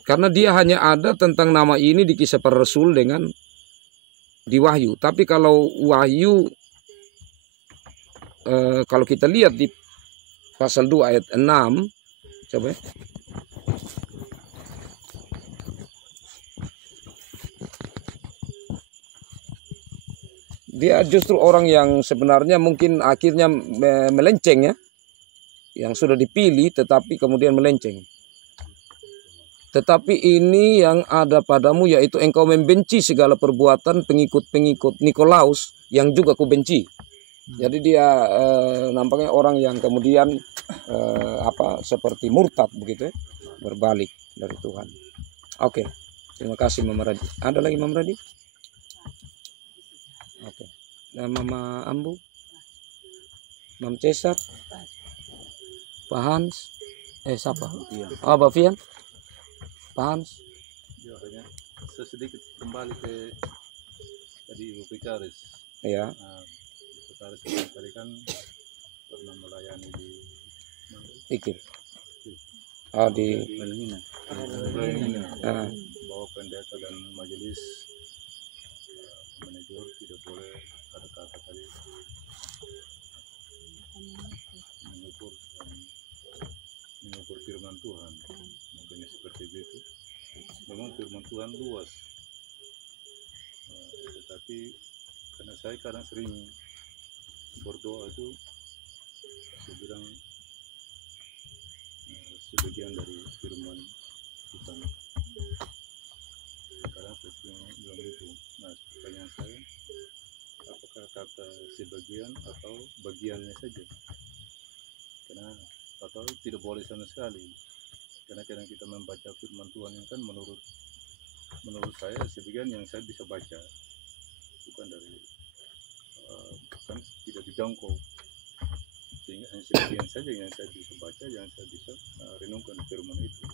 karena dia hanya ada tentang nama ini di Kisah Para Rasul dengan di Wahyu. Tapi kalau Wahyu kalau kita lihat di pasal 2 ayat 6, coba ya. Dia justru orang yang sebenarnya mungkin akhirnya melenceng ya. Yang sudah dipilih tetapi kemudian melenceng. Tetapi ini yang ada padamu, yaitu engkau membenci segala perbuatan pengikut-pengikut Nikolaus yang juga ku benci. Jadi dia nampaknya orang yang kemudian seperti murtad begitu ya, berbalik dari Tuhan. Oke, terima kasih Mama Radi. Ada lagi Mama Radi? Oke. Dan Mama Ambu, Mama Cesar, Pak Hans, siapa? Oh, Pak Fian, Pak Hans. sedikit kembali ke tadi Ibu Pikaris. Ya. Pikaris tadi kan pernah melayani di Ikir. Oh di Palmina. bahwa pendeta dan majelis manajer tidak boleh ada kata tadi mengukur firman Tuhan. Makanya seperti itu. Memang firman Tuhan luas. Tetapi karena saya kadang sering berdoa itu, saya bilang sebagian dari firman Tuhan. Kadang saya bilang itu. Nah, pertanyaan saya, apakah kata sebagian atau bagiannya saja? Karena atau tidak boleh sama sekali. Karena kadang kita membaca firman Tuhan yang kan menurut saya sebagian yang saya bisa baca bukan dari kan tidak dijangkau, sehingga hanya sebagian saja yang saya bisa baca, yang saya bisa renungkan firman itu.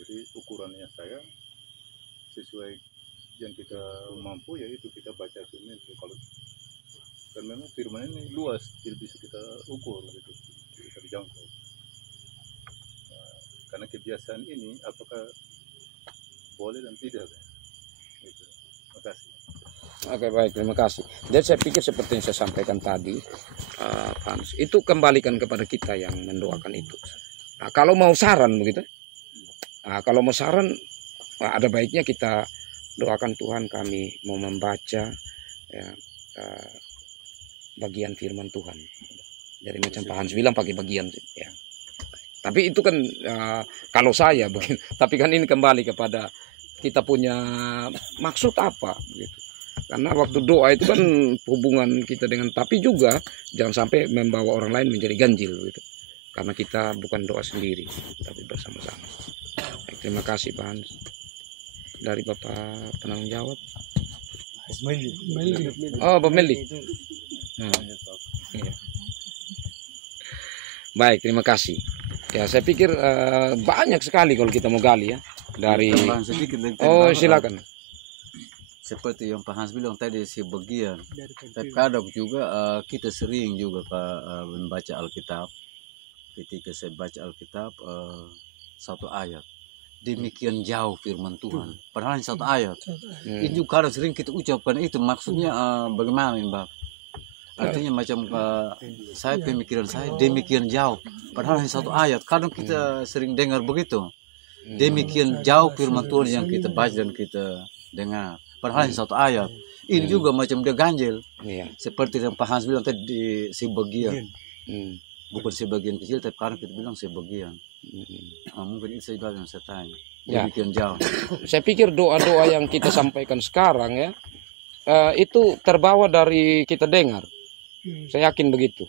Jadi ukurannya saya sesuai yang kita mampu, yaitu kita baca firman itu. Kalau dan memang firman ini luas, tidak bisa kita ukur gitu, bisa dijangkau. Karena kebiasaan ini apakah boleh dan tidak gitu. Terima kasih. Oke, baik, terima kasih. Jadi saya pikir seperti yang saya sampaikan tadi, Hans, itu kembalikan kepada kita yang mendoakan itu. Nah, kalau mau saran begitu, kalau mau saran, ada baiknya kita doakan Tuhan, kami mau membaca ya, bagian firman Tuhan. Jadi macam Pak Hans bilang pakai bagian, ya. Tapi itu kan kalau saya begini. Tapi kan ini kembali kepada kita punya maksud apa, gitu. Karena waktu doa itu kan hubungan kita dengan, tapi juga jangan sampai membawa orang lain menjadi ganjil, gitu. Karena kita bukan doa sendiri, tapi bersama-sama. Baik, terima kasih Pak Hans. Dari Bapak penanggung jawab. Oh, Pak Meli. Iya. Baik, terima kasih. Ya, saya pikir banyak sekali kalau kita mau gali ya dari. Oh, silakan. Seperti yang Pak Hans bilang tadi sebagian. Tapi kadang juga kita sering juga membaca Alkitab. Ketika saya baca Alkitab satu ayat, demikian jauh firman Tuhan. Padahal satu ayat. Itu kadang sering kita ucapkan itu maksudnya bagaimana Mbak? Artinya macam saya pemikiran saya demikian jauh. Padahal hanya satu ayat. Kadang kita sering dengar begitu. Demikian jauh firman Tuhan yang kita baca dan kita dengar. Padahal hanya satu ayat. Ini juga macam dia ganjil. Seperti yang Pak Hans bilang tadi di sebagian. Bukan sebagian kecil, tapi kadang kita bilang sebagian. Mungkin itu saja yang saya tanya. Demikian jauh. Saya pikir doa-doa yang kita sampaikan sekarang ya, itu terbawa dari kita dengar. Saya yakin begitu.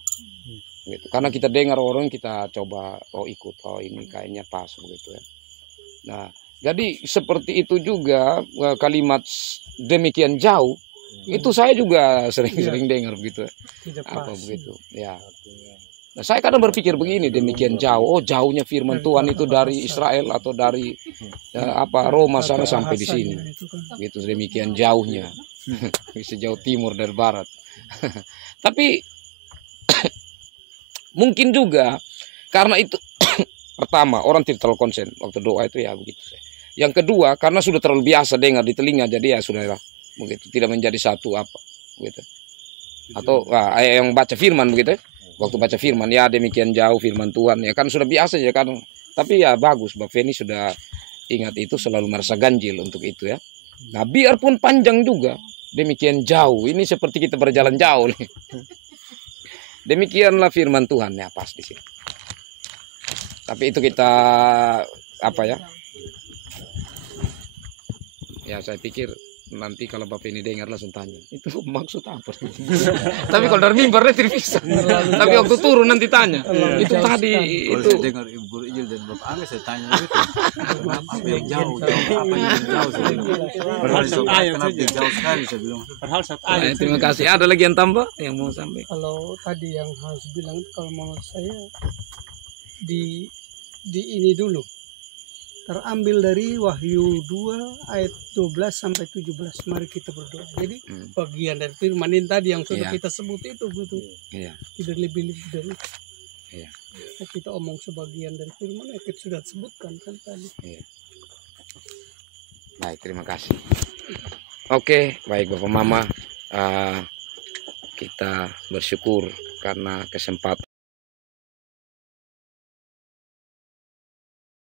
Gitu. Karena kita dengar orang, kita coba ikut, ini kayaknya pas begitu ya. Nah, jadi seperti itu juga kalimat demikian jauh, itu saya juga sering-sering dengar begitu. Apa begitu? Ya. Nah, saya kadang berpikir begini, demikian jauh, jauhnya firman Tuhan itu dari Israel atau dari Roma sana sampai di sini. Gitu, demikian jauhnya. Sejauh timur dari barat. Tapi mungkin juga karena itu pertama orang tidak terlalu konsen waktu doa itu ya begitu. Yang kedua karena sudah terlalu biasa dengar di telinga, jadi ya sudah begitu, tidak menjadi satu apa begitu. Atau yang baca firman begitu. Waktu baca firman ya demikian jauh firman Tuhan ya kan sudah biasa ya kan. Tapi ya bagus, Mbak Feni sudah ingat itu, selalu merasa ganjil untuk itu ya. Nah biarpun panjang juga demikian jauh, ini seperti kita berjalan jauh nih. Demikianlah firman Tuhan ya, pas di sini. Tapi itu kita ya saya pikir nanti kalau Bapak ini dengar langsung tanya, itu maksud apa? Tapi kalau dari mimbarnya tidak bisa. Tapi waktu turun nanti tanya. Itu tadi kalau itu. saya dengar Ibu Ijil dan Bapak Angga saya tanya gitu. Apa yang jauh, apa yang jauh saya dengar. Padahal kenapa yang jauh sekali saya bilang. Padahal satu ayat. Terima kasih. Ada lagi yang tambah yang mau sampai? Kalau tadi yang Hans bilang itu, kalau menurut saya di ini dulu. terambil dari Wahyu 2 ayat 12 sampai 17. Mari kita berdoa. Jadi bagian dari firman ini tadi yang sudah kita sebut itu gitu. Tidak lebih-lebih dari itu. Kita omong sebagian dari firman yang kita sudah sebutkan kan tadi. Baik, terima kasih. Oke, baik Bapak Mama, kita bersyukur karena kesempatan